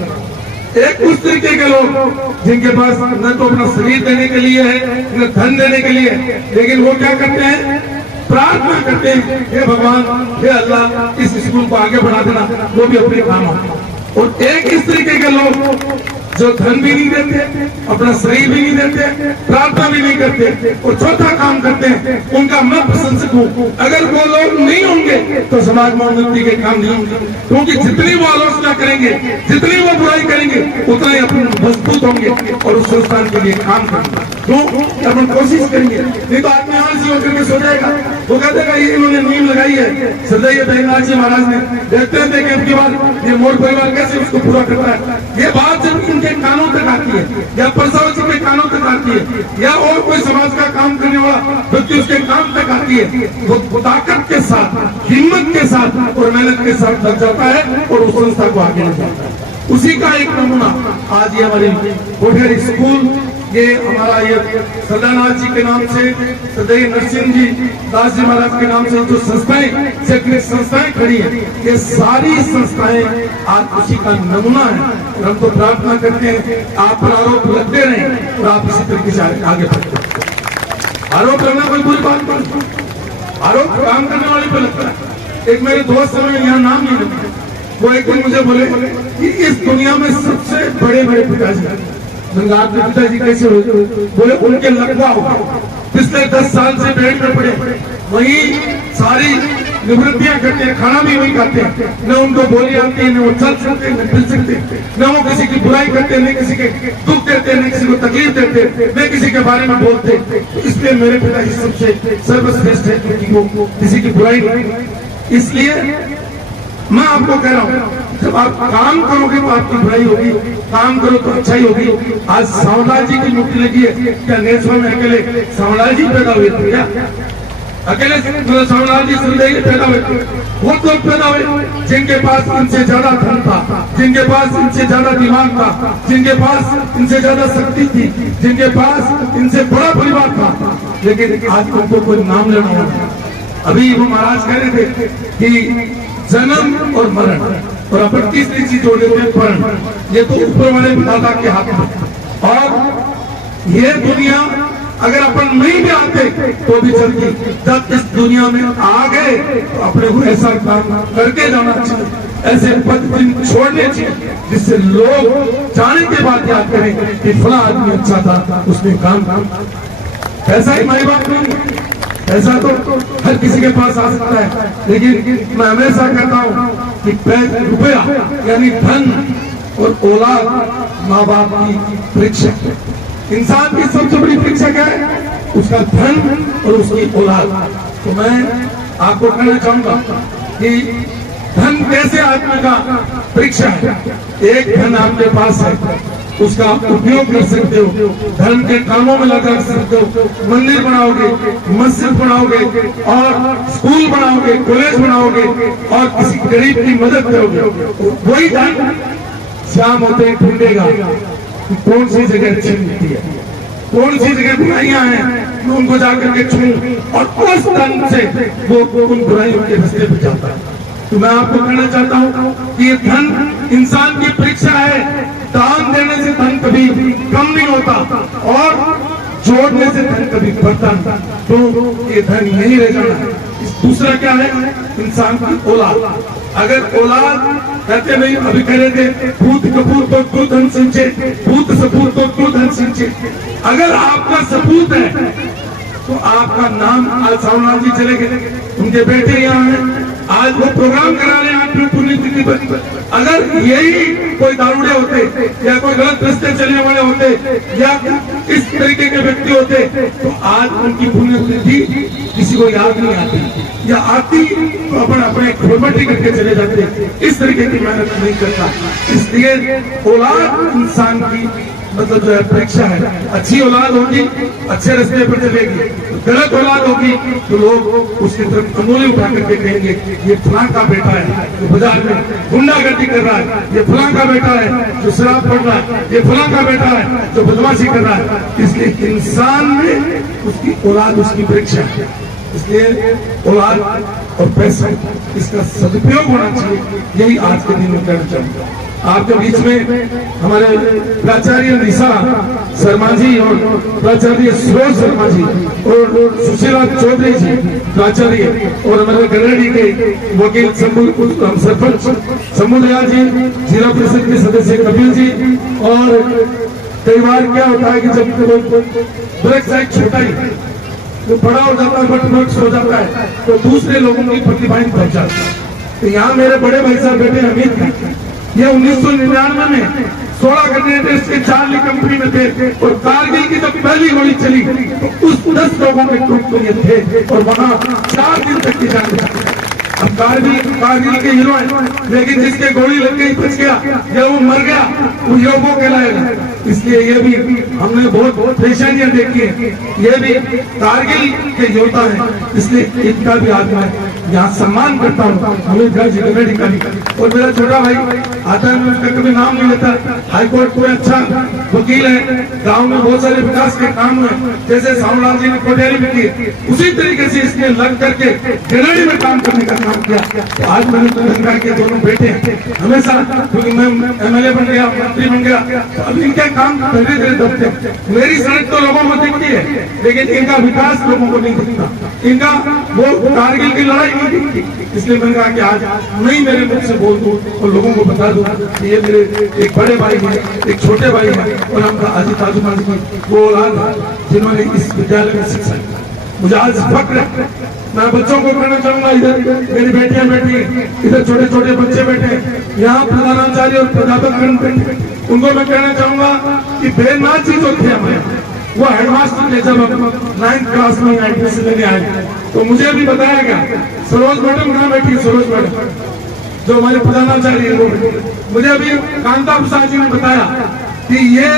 एक उस तरीके के लोग जिनके पास न तो अपना शरीर देने के लिए है न धन देने के लिए है, लेकिन वो क्या करते हैं, प्रार्थना करते हैं, हे भगवान, हे अल्लाह, इस स्कूल को आगे बढ़ा देना, वो भी अपने काम आता। और एक इस तरीके के लोग जो धन भी नहीं देते, अपना शरीर भी नहीं देते, प्रार्थना भी नहीं करते, और चौथा काम करते हैं, उनका मैं प्रशंसक हूँ। अगर वो लोग नहीं होंगे तो समाज में उन्नति के काम नहीं होंगे, क्योंकि जितनी वो आलोचना करेंगे, जितनी वो बुराई करेंगे, उतना ही अपन मजबूत होंगे और उस संस्थान के लिए काम करेंगे। क्यों? अपन कोशिश करेंगे, नहीं तो आदमी आलसी होकर के सो जाएगा। वो कहते हैं ये इन्होंने नींव लगाई है, सरदार दयाल जी महाराज ने, देखते थे कि इनके बाद ये मोर परिवार कैसे उसको पूरा करता है। ये बात जब इनके कानों तक आती है, या परसाव जी के कानों तक आती है, या और कोई समाज का काम करने वाला व्यक्ति उसके काम तक आती है, वो ताकत के साथ, हिम्मत के साथ और मेहनत के साथ लग जाता है और उस संस्था को आगे ले जाता है। उसी का एक नमूना आज ये हमारी कोठेरी स्कूल, ये हमारा ये सदानाथ जी के नाम से, सदैव नरसिंह जी दास जी महाराज के नाम से जो संस्थाएं, शैक्षणिक संस्थाएं खड़ी है, ये सारी संस्थाएं आज उसी का नमूना है। और हम तो प्रार्थना करते हैं आप पर आरोप लगते रहें और आप इसी तरीके से आगे बढ़ते हैं। आरोप लगना कोई बुरी बात नहीं, आरोप काम करने वाले पे लगता है। एक मेरे दोस्त समय यहाँ नाम नहीं लगता, वो एक दिन मुझे बोले कि इस दुनिया में सबसे बड़े बड़े पिताजी, आपके पिताजी कैसे हो? बोले उनके लगवा होगा, पिछले 10 साल से बेड में पड़े, वही सारी निवृत्तियां करते हैं, खाना भी वही खाते हैं, न उनको बोली आती है, न वो चल सकते हैं, न फिर सकते हैं, न वो किसी की बुराई करते हैं, न किसी के दुख देते हैं, न किसी को तकलीफ देते, न किसी के बारे में बोलते। तो इसलिए मेरे पिताजी सबसे सर्वश्रेष्ठ है, क्योंकि वो किसी की बुराई नहीं। इसलिए मैं आपको कह रहा हूँ, जब आप काम करोगे तो आपकी बुराई होगी, काम करो तो अच्छाई होगी। आज सांवलाल जी की मूर्ति लगी है, क्या नेसवा में अकेले सांवलाल जी पैदा हुए थे क्या? अकेले सांवलाल जी सुनदेही पैदा हुए थे? बहुत लोग पैदा हुए जिनके पास इनसे ज्यादा धन था, जिनके पास इनसे ज्यादा दिमाग था, जिनके पास इनसे ज्यादा शक्ति थी, जिनके पास इनसे बड़ा परिवार था, लेकिन आज उनको कोई नाम लेना होगा। अभी वो महाराज कह रहे थे कि जन्म और मरण और अपन तीसरी चीज जोड़ देते हैं परण, ये तो ऊपर वाले दादा के हाथ में। और ये दुनिया अगर अपन नहीं भी आते तो भी चलती, जब इस दुनिया में आ गए तो अपने को ऐसा काम करके जाना चाहिए, ऐसे पद छोड़ने चाहिए जिससे लोग जाने के बाद याद करें कि फला आदमी अच्छा था, उसने काम किया। ऐसा ही हमारी बात नहीं, ऐसा तो हर किसी के पास आ सकता है, लेकिन मैं हमेशा कहता हूँ कि रुपया यानी धन और औलाद माँ बाप की परीक्षा। इंसान की सबसे बड़ी परीक्षा क्या है? उसका धन और उसकी औलाद। तो मैं आपको कहना चाहूंगा कि धन कैसे आत्मा का परीक्षा है। एक धन आपके पास है, उसका उपयोग कर सकते हो, धर्म के कामों में लगा सकते हो, मंदिर बनाओगे, मस्जिद बनाओगे और स्कूल बनाओगे, कॉलेज बनाओगे और किसी गरीब की मदद करोगे। वही धन शाम होते ही ढूंढेगा कि कौन सी जगह अच्छी मिलती है, कौन सी जगह बुराइयां हैं, मैं उनको जाकर के छूं और उस धन से वो उन बुराइयों के रास्ते पर जाता है। तो मैं आपको कहना चाहता हूँ कि ये धन इंसान की परीक्षा है। दान देने से धन कभी कम नहीं होता और जोड़ने से धन कभी बढ़ता नहीं। तो ये धन यही रह जाना है। दूसरा क्या है? इंसान की औलाद। अगर औलाद कहते नहीं, अभी कह रहे थे पूत कपूत तो क्यों धन सिंचे, पूत सपूत तो क्यों धन सिंचे। अगर आपका सपूत है तो आपका नाम, आज सावनाथ जी चले गए, उनके बेटे यहाँ हैं, आज वो प्रोग्राम करा रहे हैं आपकी पुण्यतिथि पर। अगर यही कोई दारूड़े होते या कोई गलत रास्ते चलने वाले होते या इस तरीके के व्यक्ति होते तो आज उनकी पुण्यतिथि किसी को याद नहीं आती, या आती तो अपन अपने फॉर्मेलिटी करके चले जाते। इस तरीके की मेहनत नहीं करता। इसलिए औलाद इंसान की मतलब जो है परीक्षा है। अच्छी औलाद होगी अच्छे रास्ते पर चलेगी, गलत औलाद होगी तो लोग उसकी तरफ अंगुली उठा करके कहेंगे ये फलां का बेटा है जो बाजार में गुंडागर्दी कर रहा है, ये फलां का बेटा है जो शराब पड़ रहा है, ये फलां का बेटा है जो बदमाशी कर रहा है। इसलिए इंसान में उसकी औलाद उसकी परीक्षा है। इसलिए औलाद और पैसा इसका सदुपयोग होना चाहिए, यही आज के दिन में कहना चाहूँगा। आपके बीच में हमारे प्राचार्य निशा शर्मा जी और प्राचार्य सरोज शर्मा जी और सुशीला चौधरी जी प्राचार्य और हमारे गनेडी के वकील सरपंच शंभू दयाल जी, जिला परिषद के सदस्य कपिल जी। और कई बार क्या होता है कि जब ब्रेक साइज छोटा ही तो बड़ा हो जाता है, बट हो जाता है तो दूसरे लोगों की प्रतिभाएं बढ़ जाती है। तो यहाँ मेरे बड़े भाई साहब बेटे अमित, ये 1999 में 16 ग्रेनेड के चार्ली कंपनी में थे और कारगिल की जब पहली गोली चली तो उस 10 लोगों में ग्रुप में थे और वहां 4 दिन तक की जान बची। अब कारगिल के हीरो हैं, लेकिन जिसके गोली लग गई बच गया या वो मर गया वो योगों कहलाएगा। इसलिए ये भी हमने बहुत परेशानियां देखी है, ये भी कारगिल के योद्धा हैं, इसलिए इनका भी आज मैं यहाँ सम्मान करता हूँ। अमित भाई जी गनेडी का भी, और मेरा छोटा भाई आता है, मैं उसका कभी नाम नहीं लेता, हाईकोर्ट में अच्छा वकील है, गाँव में बहुत सारे विकास के काम हुए, जैसे सावलाल जी ने कोटेली में की, उसी तरीके से इसने लग करके गनेडी में काम करने का काम किया। आज मैंने तो गंगा के दोनों बेटे हमेशा, क्योंकि मैं MLA बन गया, मंत्री बन गया, तो अब इनके काम धीरे धीरे दबते। मेरी सड़क तो लोगों को दिखती है, लेकिन इनका विकास लोगों को नहीं दिखता, इनका वो कारगिल की लड़ाई नहीं दिखती। इसलिए मैंने कहा कि आज नहीं मेरे मुख से बोल दूं और लोगों को बता दूं कि ये मेरे एक बड़े भाई हैं, एक छोटे भाई हैं, और हम अजीत आजमान की वो औलाद है जिन्होंने इस विद्यालय में शिक्षा दी। मुझे आज फक्र है, मैं बच्चों को कहना चाहूंगा, इधर मेरी बेटियां बैठी हैं, इधर छोटे छोटे बच्चे बैठे हैं, यहाँ प्रधानाचार्य और प्राध्यापकगण बैठे, उनको मैं कहना चाहूंगा कि बेनाथ जी जो थे हमारे, वो हेडमास्टर थे जब हम 9th क्लास में एडमिशन लेने आए, तो मुझे भी बताया गया, सरोज मैडम कहाँ बैठी, सरोज मैडम जो हमारे प्रधानाचार्य है, वो मुझे अभी कांता प्रसाद जी ने बताया कि ये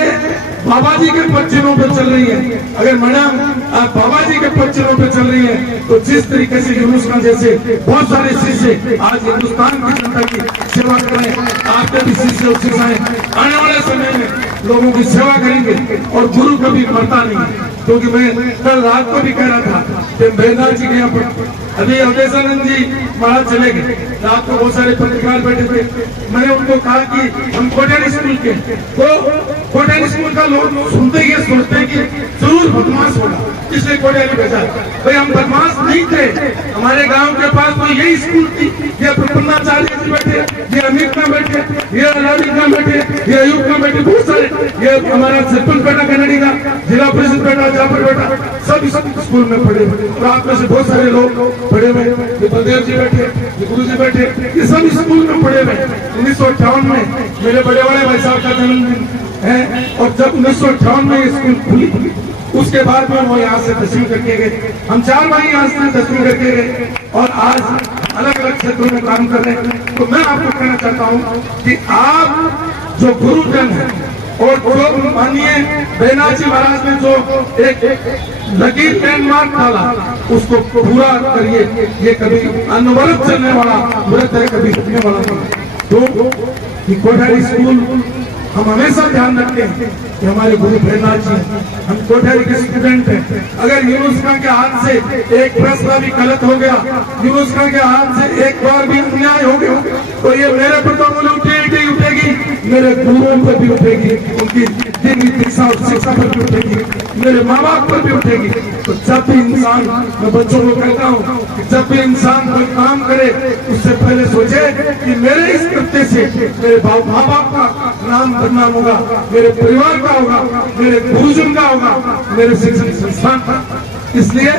बाबा जी के पच्चीनों पे चल रही है। अगर मैडम आप बाबा जी के पच्चीनों पे चल रही है, तो जिस तरीके से यूनुस खान जैसे बहुत सारे शिष्य आज हिंदुस्तान की जनता की सेवा कर रहे हैं, आपके भी शिष्य और शिष्याएं आने वाले समय में लोगों की सेवा करेंगे और गुरु कभी मरता नहीं। क्योंकि मैं कल रात को भी कह रहा था कि बेनाथ जी के यहाँ पर अभी अवधेशानंद जी महाराज चले गए, रात को बहुत सारे पत्रकार बैठे थे, मैंने उनको कहा कि हम कोटेली स्कूल के, तो कोटेली स्कूल का लोग सुनते ही सोचते हैं कि जरूर बदमाश होगा, इसलिए कोटेली भेजा। भाई हम बदमाश नहीं थे, हमारे गांव के पास तो यही स्कूल थी, ये प्रपन्नाचार्य जी बैठे, ये अमित का बैठे, ये अलादी का बैठे, ये अयूब का बैठे, बहुत सारे, ये हमारा सरपंच बेटा गनेडी का, जिला परिषद बेटा जाफर बेटा, सब इस स्कूल में पढ़े, और आप में से बहुत सारे लोग पढ़े हुए, ये बलदेव जी बैठे, ये गुरु जी बैठे, ये सब स्कूल में पढ़े हुए। 1958 में मेरे बड़े बड़े भाई साहब का जन्मदिन है, और जब 1958 में स्कूल खुली, उसके बाद में वो यहाँ से 10वीं करके गए, हम 4 भाई यहाँ से 10वीं करके गए, और आज अलग अलग क्षेत्रों में काम कर रहे हैं। तो मैं आपको कहना चाहता हूँ कि आप जो गुरुजन है और जो मानिए बेनाथ जी महाराज ने जो एक लकीर लैंडमार्क डाला, उसको पूरा करिए। ये कभी अनवरत चलने वाला व्रत है, कभी रुकने वाला नहीं। तो कोठारी स्कूल हम हमेशा ध्यान रखते हैं कि हमारे गुरु बेनाथ जी, हम कोठारी के स्टूडेंट हैं। अगर यूनुस खान के हाथ से एक फैसला भी गलत हो गया, यूनुस खान के हाथ से एक बार भी अन्याय हो गया, तो ये मेरे पर तो उठेगी, मेरे गुरुओं पर भी उठेगी, उनकी दिन शिक्षा और शिक्षा पर भी उठेगी, मेरे माँ बाप पर भी उठेगी। तो जब भी इंसान, मैं बच्चों को कहता हूँ कि जब भी इंसान कोई काम करे, उससे पहले सोचे कि मेरे इस कृत्य से मेरे माँ बाप का नाम बदनाम होगा, मेरे परिवार का होगा, मेरे गुरुजन का होगा, मेरे शिक्षण संस्थान का। इसलिए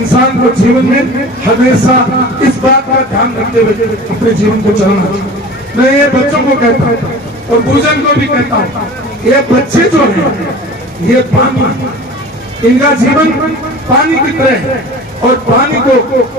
इंसान को जीवन में हमेशा इस बात का ध्यान रखते हुए अपने जीवन को चलाना चाहिए। मैं ये बच्चों को कहता हूँ और गुरुजन को भी कहता हूँ, ये बच्चे जो हैं ये पानी, इनका जीवन पानी की तरह है, और पानी को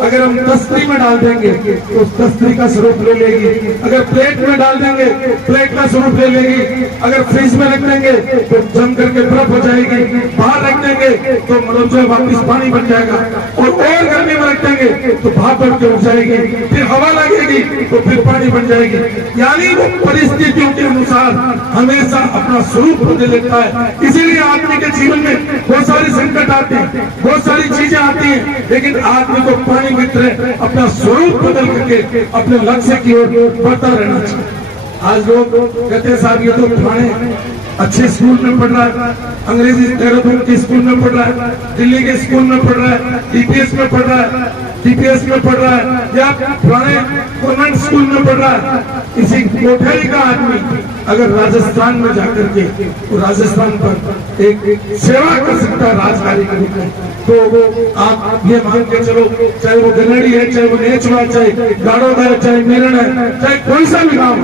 अगर हम तस्तरी में डाल देंगे तो तस्तरी का स्वरूप ले लेगी, अगर प्लेट में डाल देंगे प्लेट का स्वरूप ले लेगी, अगर फ्रिज में रख देंगे तो जम करके बर्फ हो जाएगी, बाहर रख देंगे तो मतलब वापिस पानी बन जाएगा, और गर्मी में रख देंगे तो भाप बन के उठ जाएगी, फिर हवा लगेगी तो फिर पानी बन जाएगी। यानी वो परिस्थितियों के अनुसार हमेशा अपना स्वरूप बदल लेता है। इसीलिए आदमी के जीवन में बहुत सारे संकट आते हैं, बहुत सारी चीजें आती हैं, लेकिन आदमी को पानी की तरह अपना स्वरूप बदल करके अपने लक्ष्य की ओर बढ़ता रहना चाहिए। आज लोग कहते हैं साहब ये तो फलाने अच्छे स्कूल में पढ़ रहा है, अंग्रेजी देहरादून के स्कूल में पढ़ रहा है, दिल्ली के स्कूल में पढ़ रहा है, डीपीएस में पढ़ रहा है, टीपीएस में पढ़ रहा है, या पुराने कॉन्वेंट स्कूल में पढ़ रहा है। इसी कोठरी का आदमी अगर राजस्थान में जाकर के तो राजस्थान पर एक सेवा कर सकता है राजकारी के रूप में, तो वो आप ये मान के चलो, चाहे वो गनेड़ी है, चाहे वो नेचवा, चाहे गाड़ोद है, चाहे मेरठ है, चाहे कोई सा भी गाँव,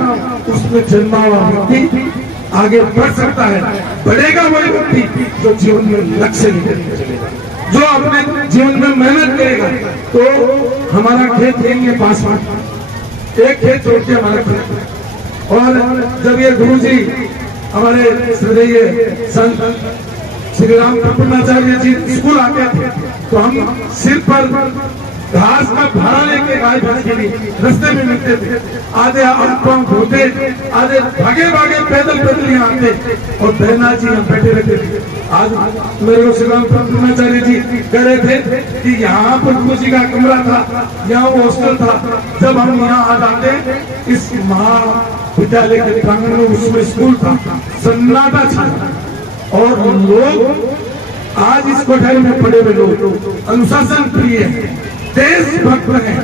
उसमें जन्मा हुआ व्यक्ति आगे बढ़ सकता है। बढ़ेगा वही व्यक्ति जो जीवन में लक्ष्य लेकर चलेगा, जो अपने जीवन में मेहनत करेगा। तो हमारा खेत यही है पास में, एक खेत छोड़ के हमारा खेत। और जब ये गुरु जी हमारे श्रद्धेय संत श्री राम प्रपन्नाचार्य जी स्कूल आते थे तो हम सिर पर घास का भाड़ा लेके गाय भैंस के लिए रास्ते में मिलते थे। आधे पांव धोते, आधे भागे भागे पैदल पैदल यहाँ आते और बहना जी यहाँ बैठे रहते थे। आज मेरे को श्री राम प्रपन्नाचार्य जी कह रहे थे कि यहाँ पर गुरु जी का कमरा था, यहाँ वो हॉस्टल था। जब हम यहाँ आ जाते इस महाविद्यालय के प्रांगण में उसमें स्कूल था, सन्नाटा था और लोग आज इस कोठारी में पड़े हुए लोग अनुशासन प्रिय है, देशभक्त है,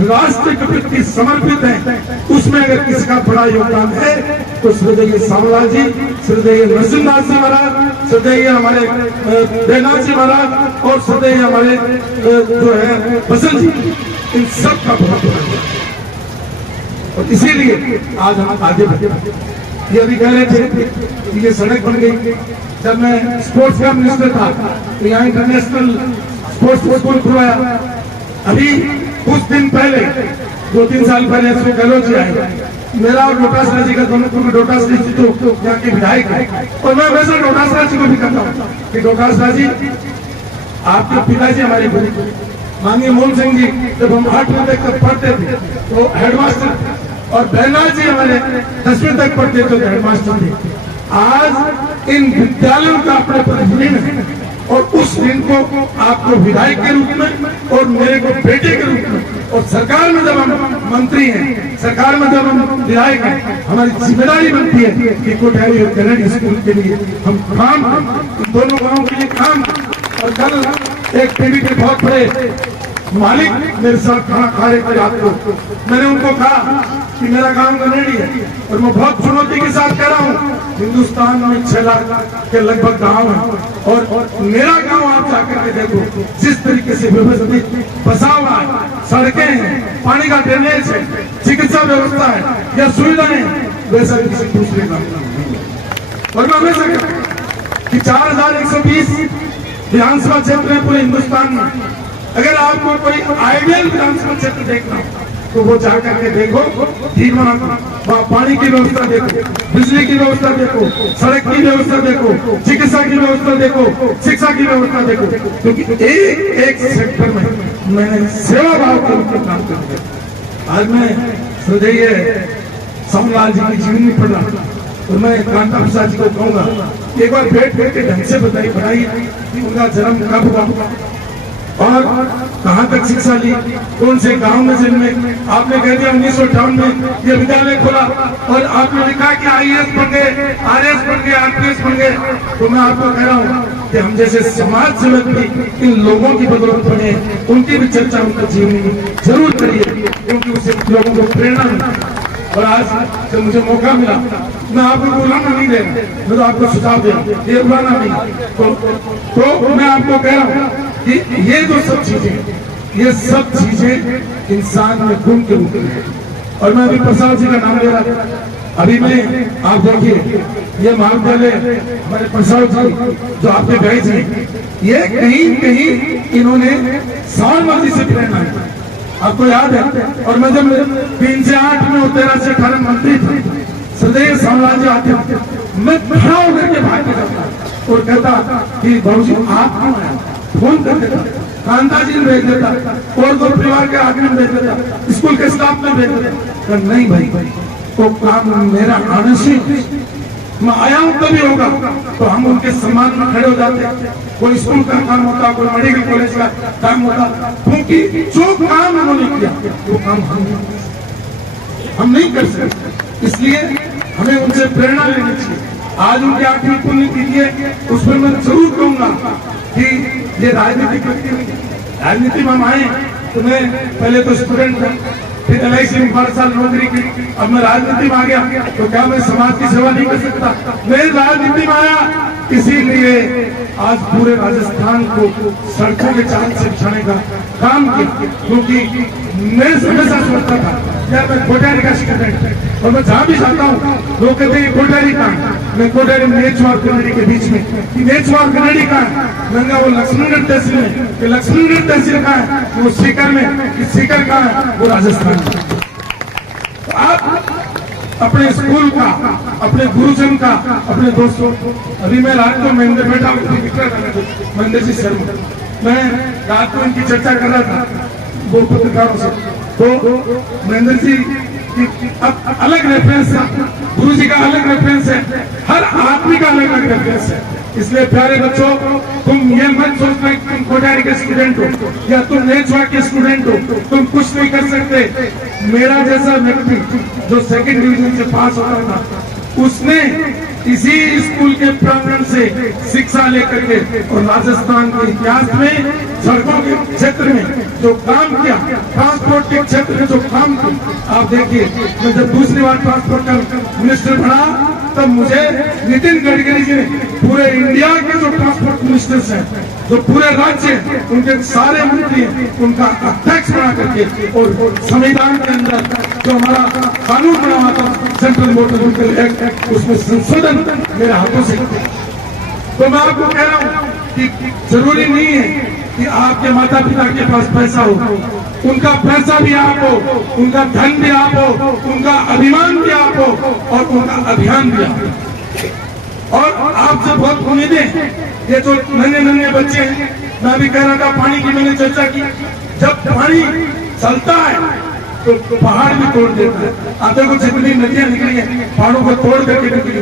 राष्ट्र के प्रति समर्पित है। उसमें अगर किसी का बड़ा योगदान है तो श्रद्धेय सावलाल जी, श्रद्धेय नरसिंहदास जी महाराज, श्रद्धेय हमारे देवनाथ जी महाराज और श्रद्धेय हमारे जो है बसंत जी, इन सब का बहुत बड़ा योगदान। और इसीलिए आज हम आगे बढ़े। ये अभी कह रहे थे कि ये सड़क बन गई। जब मैं स्पोर्ट्स का मिनिस्टर था तो यहाँ इंटरनेशनल स्पोर्ट्स स्कूल खुलवाया। अभी कुछ दिन पहले 2-3 साल पहले इसमें गहलोत जी आए, मेरा और डोटासरा जी का दोनों क्योंकि डोटासरा जी तो यहाँ के विधायक है और मैं वैसे डोटासरा जी को भी कहता हूँ कि डोटासरा जी आपके पिताजी हमारे गुरु माननीय मोहन सिंह जी जब हम 8वीं तक पढ़ते थे तो हेडमास्टर और बहना जी हमारे 10वीं तक पढ़ते थे तो हेडमास्टर थे। आज इन विद्यालयों का अपने प्रतिदिन है और उस दिन को आपको विधायक के रूप में और मेरे को बेटे के रूप में और सरकार में जब हम मंत्री हैं, सरकार में जब हम विधायक हैं, हमारी जिम्मेदारी बनती है कि कोठारी और कनेडी स्कूल के लिए हम काम, दोनों गांवों के लिए काम। और कल एक टीवी के बहुत बड़े मालिक मेरे साथ खाना खा रहे थे रात को। मैंने उनको कहा कि मेरा गांव कनेडी है और मैं बहुत चुनौती के साथ कह रहा हूँ, हिंदुस्तान में 6 लाख के लगभग गांव है और मेरा गांव आप जाकर के देखो जिस तरीके से व्यवस्थित बसा हुआ है, सड़कें हैं, पानी का ड्रेनेज है, चिकित्सा व्यवस्था है या सुविधाएं, वैसा किसी दूसरे गांव में नहीं है। और मैं हमेशा कहता हूं कि 4120 विधानसभा क्षेत्र है पूरे हिंदुस्तान में। अगर आपको कोई आइडियल विधानसभा क्षेत्र देखना तो वो जाकर के देखो, वहाँ पानी की व्यवस्था देखो, बिजली की व्यवस्था देखो, सड़क की व्यवस्था देखो, चिकित्सा की व्यवस्था देखो, शिक्षा की व्यवस्था देखो, क्योंकि एक सेक्टर में मैंने सेवा भाव के रूप में काम कर दिया। आज मैं श्रद्धेय सावलाल जी की जीवनी पढ़ रहा और मैं कांता प्रसाद जी को कहूंगा एक बार बैठ के ढंग से बताइए कि उनका जन्म कब हुआ और कहां तक शिक्षा ली, कौन से गांव में जन्मे। आपने कह दिया 1958 में ये विद्यालय खोला और आपने लिखा कि आईएएस बन गए, आरएएस बन गए, आरपीएस बन गए। तो मैं आपको कह रहा हूं कि हम जैसे समाज सेवक भी इन लोगों की बदौलत बने, उनकी भी चर्चा उनके जीवन में जरूर करिए क्योंकि उससे लोगों को प्रेरणा मिलती। और आज जब मुझे मौका मिला, मैं आपको बुलाना नहीं दे रहा, मैं तो आपको सुझाव दे रहा हूँ, ये बुलाना नहीं। तो मैं आपको कह रहा हूँ कि ये जो सब चीजें, ये सब चीजें इंसान में गुण के रूप में है। और मैं अभी प्रसाद जी का नाम ले रहा था, अभी मैं आप देखिए ये महाविद्यालय हमारे प्रसाद जी जो आपके भाई जी, ये कहीं कहीं इन्होंने सावलाल जी से प्रेरणा ली, आपको याद है। और मैं जब 3 से 8 में 13 से 18 मंत्री थे, श्रद्धेय सावलाल जी आते थे, मैं खड़ा होकर के भाग के जाता और कहता कि बाबू जी आप क्यों आए, फोन कर देता, कांता जी ने भेज देता और 2 परिवार के आदमी भेज देता, स्कूल के स्टाफ में भेज देता। नहीं भाई, तो काम मेरा आने से मैं आया हूं तभी होगा, तो हम उनके सम्मान में खड़े हो जाते। कोई स्कूल का काम होता, कोई मेडिकल कॉलेज का काम होता, क्योंकि जो काम उन्होंने किया वो काम हम नहीं कर सकते। इसलिए हमें उनसे प्रेरणा लेनी चाहिए। आज उनकी 8वीं पुण्यतिथि है, उसमें मैं जरूर कहूंगा कि ये राजनीतिक व्यक्ति नहीं, राजनीति में हम आए तो मैं पहले तो स्टूडेंट था, फिर LIC में 12 साल नौकरी की, अब मैं राजनीति में आ गया, तो क्या मैं समाज की सेवा नहीं कर सकता? मैं राजनीति में आया इसीलिए आज पूरे राजस्थान को सड़कों के चांद से बिछाने का काम किया, क्योंकि मैं हमेशा सोचता था यार मैं कोठारी का स्टूडेंट, और मैं जहाँ भी जाता हूँ लोग कहते हैं कोठारी कहाँ है, मैं कोठारी नेचवार कनेडी के बीच में, नेचवार कनेडी कहाँ है, मैंने वो लक्ष्मणगढ़ तहसील में, कि लक्ष्मणगढ़ तहसील कहाँ है, वो सीकर में, कि सीकर कहाँ है, वो राजस्थान में। तो आप अपने स्कूल का, अपने गुरुजन का, अपने दोस्तों, अभी मैं रात को महेंद्र बैठा महेंद्र जी शर्मा, मैं रात को इनकी चर्चा कर रहा था वो पत्रकारों से, तो महेंद्र जी की अलग रेफरेंस है, गुरु जी का अलग रेफरेंस है, हर आदमी का अलग अलग रेफरेंस है। इसलिए प्यारे बच्चों, तुम ये मत सोचना कि तुम कोठारी के स्टूडेंट हो या तुम नेचवा के स्टूडेंट हो, तुम कुछ नहीं कर सकते। मेरा जैसा व्यक्ति जो 2nd डिवीजन से पास होता था, उसने इसी स्कूल के प्रांगण से शिक्षा लेकर के और राजस्थान के इतिहास में सड़कों के क्षेत्र में जो काम किया, ट्रांसपोर्ट के क्षेत्र में जो काम किया, आप देखिए मैं जब दूसरी बार ट्रांसपोर्ट का मिनिस्टर बना तब मुझे नितिन गडकरी जी ने पूरे इंडिया के जो ट्रांसपोर्ट मिनिस्टर्स हैं, जो पूरे राज्य उनके सारे मंत्री उनका अध्यक्ष बना करके और संविधान के अंदर जो हमारा कानून बना हुआ था सेंट्रल मोटर व्हीकल एक्ट, उसमें संशोधन मेरे हाथों से। तो मैं आपको कह रहा हूँ कि जरूरी नहीं है कि आपके माता पिता के पास पैसा हो, उनका पैसा भी आप हो, उनका धन भी आप हो, उनका अभिमान भी आप हो और उनका अभियान भी आप हो। और आपसे बहुत उम्मीदें, ये जो नन्हे नन्हे बच्चे हैं, मैं भी कह रहा था पानी की मैंने चर्चा की, जब पानी चलता है तो पहाड़ भी तोड़ देता है। आप देखो जितनी नदियां निकली है पहाड़ों को तोड़ करके निकली,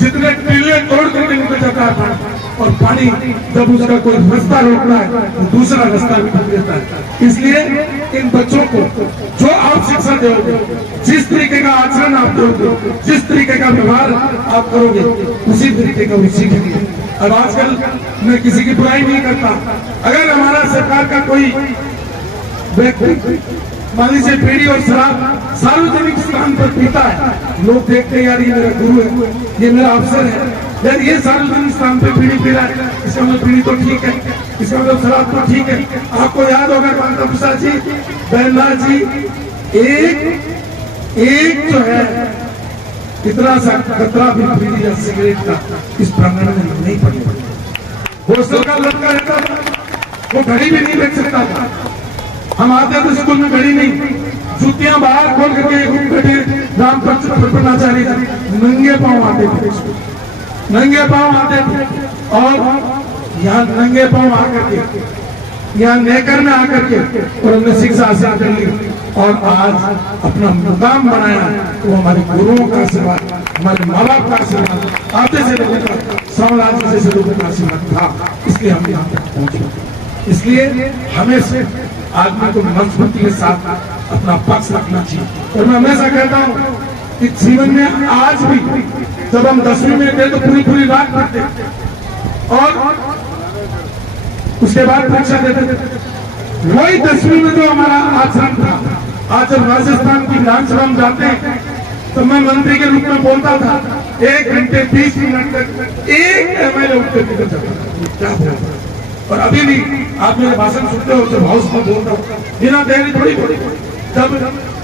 जितने टीले तोड़ करके निकल जाता है पानी, और पानी जब उसका कोई रास्ता रोकता है तो दूसरा रास्ता भी ढूंढ देता है। इसलिए इन बच्चों को जो आप शिक्षा दोगे, जिस तरीके का आचरण आप दोगे, जिस तरीके का व्यवहार आप करोगे, उसी तरीके का वो सीखेंगे। और आजकल मैं किसी की बुराई नहीं करता, अगर हमारा सरकार का कोई व्यक्ति मान लीजिए बीड़ी और शराब सार्वजनिक स्थान पर पीता है, लोग देखते हैं यार ये मेरा गुरु है, ये मेरा अफसर है, यार ये सार्वजनिक स्थान पर बीड़ी पी रहा है, इसका मतलब बीड़ी तो ठीक है, इसका मतलब शराब तो ठीक है। आपको याद होगा कांता प्रसाद जी, बहनलाल जी, एक जो है इतना सा खतरा भी बीड़ी या सिगरेट का इस प्रांगण में नहीं पड़ी। हॉस्टल का लड़का रहता था, वो घड़ी भी नहीं देख सकता था। हम आते थे स्कूल में, घड़ी नहीं, जूतियां बाहर खोल करके बैठे राम प्रपन्नाचार्य नंगे पांव आते थे, नंगे पांव आते थे, और यहाँ नंगे पांव आकर के यहाँ नेकर में आकर के और हमने शिक्षा हासिल कर ली, और आज अपना मुकाम बनाया। तो हमारे गुरुओं का आशीर्वाद, हमारे माँ बाप का आशीर्वाद, आते से लोगों का, साम्राज्य जैसे लोगों का आशीर्वाद था, इसलिए हम यहाँ तक पहुंचे। इसलिए हमें से आदमी को मजबूती के साथ अपना पक्ष रखना चाहिए। और मैं हमेशा कहता हूँ कि जीवन में आज भी जब हम 10वीं में थे तो पूरी रात पढ़ते और उसके बाद परीक्षा देते थे। वही 10वीं में जो हमारा आचरण था, आज जब राजस्थान की विधानसभा में जाते हैं तो मैं मंत्री के रूप में बोलता था, 1 घंटे 20 मिनट तक एक MLA उठ कर निकल जाता था, क्या बोलता। और अभी भी आप मेरे भाषण सुनते हो जब हाउस में बोलता हूँ, बिना तैयारी थोड़ी जब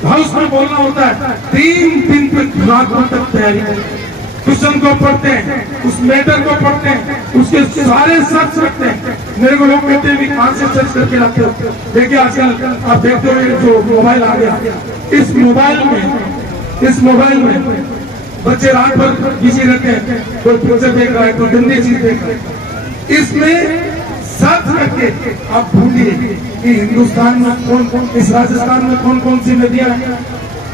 हाउस में बोलना होता है 3 दिन तक रात तक तैयारी, क्वेश्चन को पढ़ते हैं, उस मैटर को पढ़ते हैं, उसके सारे सर्च रखते हैं। मेरे को लोग कहते हैं कहां से सर्च करके लाते हो। देखिए आजकल आप देखते हो जो मोबाइल आ गया, इस मोबाइल में बच्चे रात भर बिजी रहते हैं, कोई पिक्चर देख रहा है, कोई गंदी चीज देख रहा है। इसमें सर्च करके आप ढूंढिए कि हिंदुस्तान में कौन, इस राजस्थान में कौन कौन सी नदियां हैं,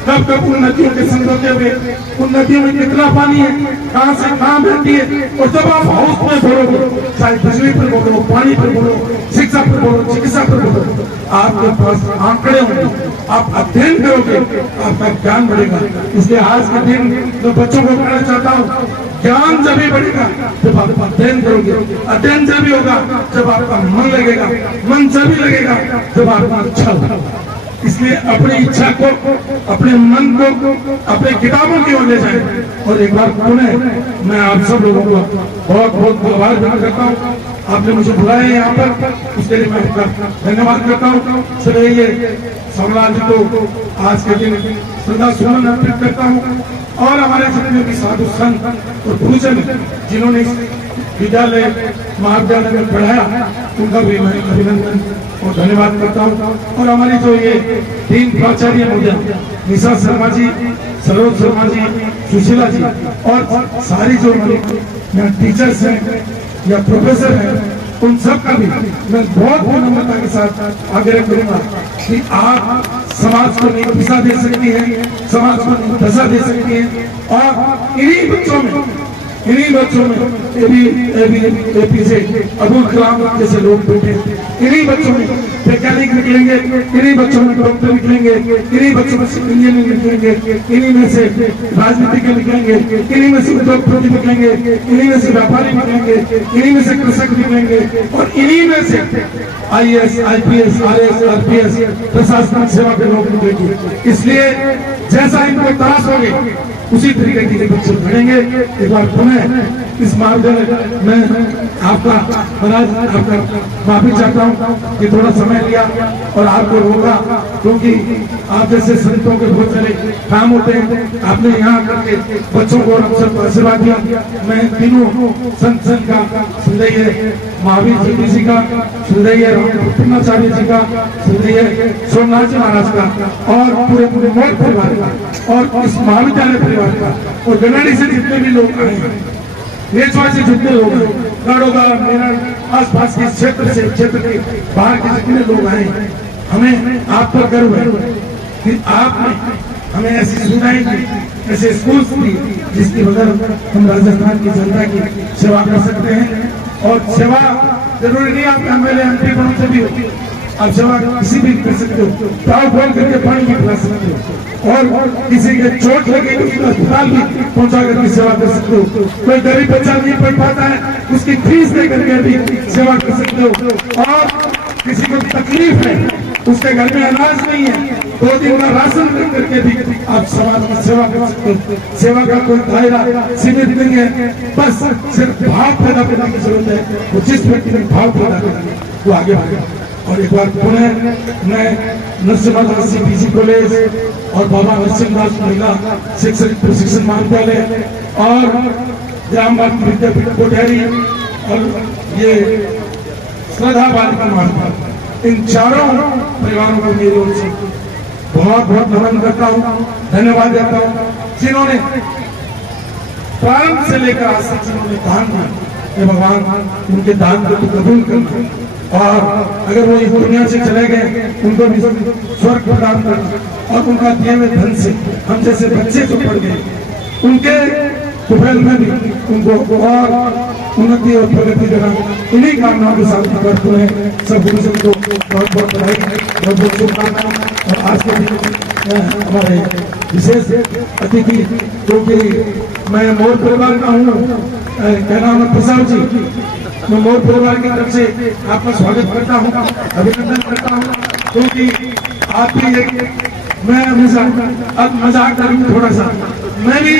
कब कब उन नदियों के समझौते हुए उन नदियों में कितना पानी है, कहाँ से कहाँ बहती है। और जब आप हाउस में बोलोगे, चाहे बिजली पर बोलो, पानी पर बोलो, शिक्षा पर बोलो, चिकित्सा पर बोलो, आपके पास आंकड़े होंगे, आप अध्ययन करोगे, आपका ज्ञान बढ़ेगा। इसलिए आज के दिन मैं बच्चों को कहना चाहता हूँ, ज्ञान जब भी बढ़ेगा जब आप अध्ययन करोगे, अध्ययन जब भी होगा जब आपका मन लगेगा, मन जब भी लगेगा जब आपका अच्छा होगा। इसलिए अपनी इच्छा को, अपने मन को अपने किताबों की ओर ले जाए। और एक बार पुनः मैं आप सब लोगों को बहुत बहुत आभार व्यक्त करता हूँ। आपने मुझे बुलाया यहाँ पर, उसके लिए मैं आपका धन्यवाद करता हूँ। चलिए ये समाज को आज के दिन श्रद्धा सुमन अर्पित करता हूँ। और हमारे जितने भी साधु संत और गुरुजन जिन्होंने विद्यालय महाविद्यालय में पढ़ाया, उनका भी मैं अभिनंदन और धन्यवाद करता हूँ। और हमारी जो ये 3 प्राचार्य महोदय, निशा शर्मा जी, सरोज शर्मा जी, सुशीला जी, और सारी जो हमारी टीचर्स हैं या प्रोफेसर हैं, उन सब का भी मैं बहुत विनम्रता के साथ आग्रह करूंगा कि आप समाज को नई दिशा दे सकती हैं, समाज को नई दशा दे सकती हैं। और इन्हीं बच्चों में एपीजे अब्दुल कलाम जैसे लोग बैठे, इन्हीं बच्चों में वैज्ञानिक निकलेंगे, इन्हीं बच्चों में डॉक्टर निकलेंगे, इन्हीं बच्चों में से इंजीनियर निकलेंगे, इन्हीं में से राजनीतिज्ञ निकलेंगे, इन्हीं में से उद्योगपति निकलेंगे, इन्हीं में से व्यापारी निकलेंगे, इन्हीं में से कृषक निकलेंगे, और इन्हीं में से IAS, IPS, RS, RPS प्रशासनिक सेवा के लोग निकलेंगे। इसलिए जैसा इनको तलाश होगी उसी तरीके के बच्चे बढ़ेंगे। एक बार पुनः इस महाविद्यालय में आपका महाराज आपका माफी चाहता हूँ कि थोड़ा समय लिया और आपको रोका, क्योंकि आप जैसे संतों के बहुत सारे काम होते हैं। आपने यहाँ करके बच्चों को आशीर्वाद दिया। मैं तीनों संत का श्रद्धेय महावीर जी का, श्रद्धेय पूर्णाचार्य जी का, श्रद्धेय सोमनाथ जी महाराज का, और पूरे मोर परिवार का, और इस महाविद्यालय परिवार का, और गनाड़ी से जितने भी लोग आए हैं, नेचवा से जितने लोग हैं, गाड़ोगा मेरा आस पास के क्षेत्र के बाहर के जितने लोग आए, हमें आप पर गर्व है कि आपने हमें ऐसी सुविधाएं दी, ऐसे स्कूल दी जिसकी वजह हम राजस्थान की जनता की सेवा कर सकते हैं। और सेवा जरूरी नहीं आप MLA MP बनों से भी होती है, आप सेवा किसी भी कर सकते हो, ताव खोल करके पानी भी पिला सकते हो, और किसी के चोट लगे तो उसको अस्पताल भी पहुंचा करके सेवा कर सकते हो। कोई गरीब बच्चा नहीं पढ़ पाता है, उसकी फीस दे करके भी सेवा कर सकते हो। और किसी को तकलीफ है, उसके घर में अनाज नहीं है, 2 दिन का राशन दे करके भी आप समाज की सेवा कर सकते हो। सेवा का कोई दायरा सीमित नहीं है, बस सिर्फ भाव पैदा करने की जरूरत है। वो जिस व्यक्ति में भाव पैदा करेंगे वो आगे बढ़ेगा। और एक बार पुनः मैं नरसिम्हादास PG कॉलेज और बाबा नरसिम्हादास महिला शिक्षक प्रशिक्षण महाविद्यालय और ग्राम भारती विद्यापीठ कोठहरी और ये श्रद्धा बालिका महाविद्यालय, इन चारों परिवारों को मेरी ओर से बहुत बहुत नमन करता हूँ, धन्यवाद देता हूँ, जिन्होंने प्रारंभ से लेकर आज तक जिन्होंने दान दिया। भगवान उनके दान को कबूल करना, और अगर वो इस दुनिया से चले गए उनको भी स्वर्ग प्रदान करना, और उनका दिए हुए धन से हम जैसे बच्चे जो पढ़ गए उनके कुफेल में भी उनको और उन्नति और प्रगति देना, इन्हीं कामनाओं के साथ करते हैं। सब गुरुजन को बहुत बहुत बधाई, बहुत बहुत शुभकामनाएं। और आज के दिन हमारे विशेष अतिथि जो कि मैं मोर परिवार का हूँ, क्या नाम है, प्रसाद जी, मैं मोर परिवार की तरफ से आपका स्वागत करता हूँ, अभिनंदन करता हूँ, क्योंकि आप भी मैं हमेशा अब मजाक करूँ थोड़ा सा, मैं भी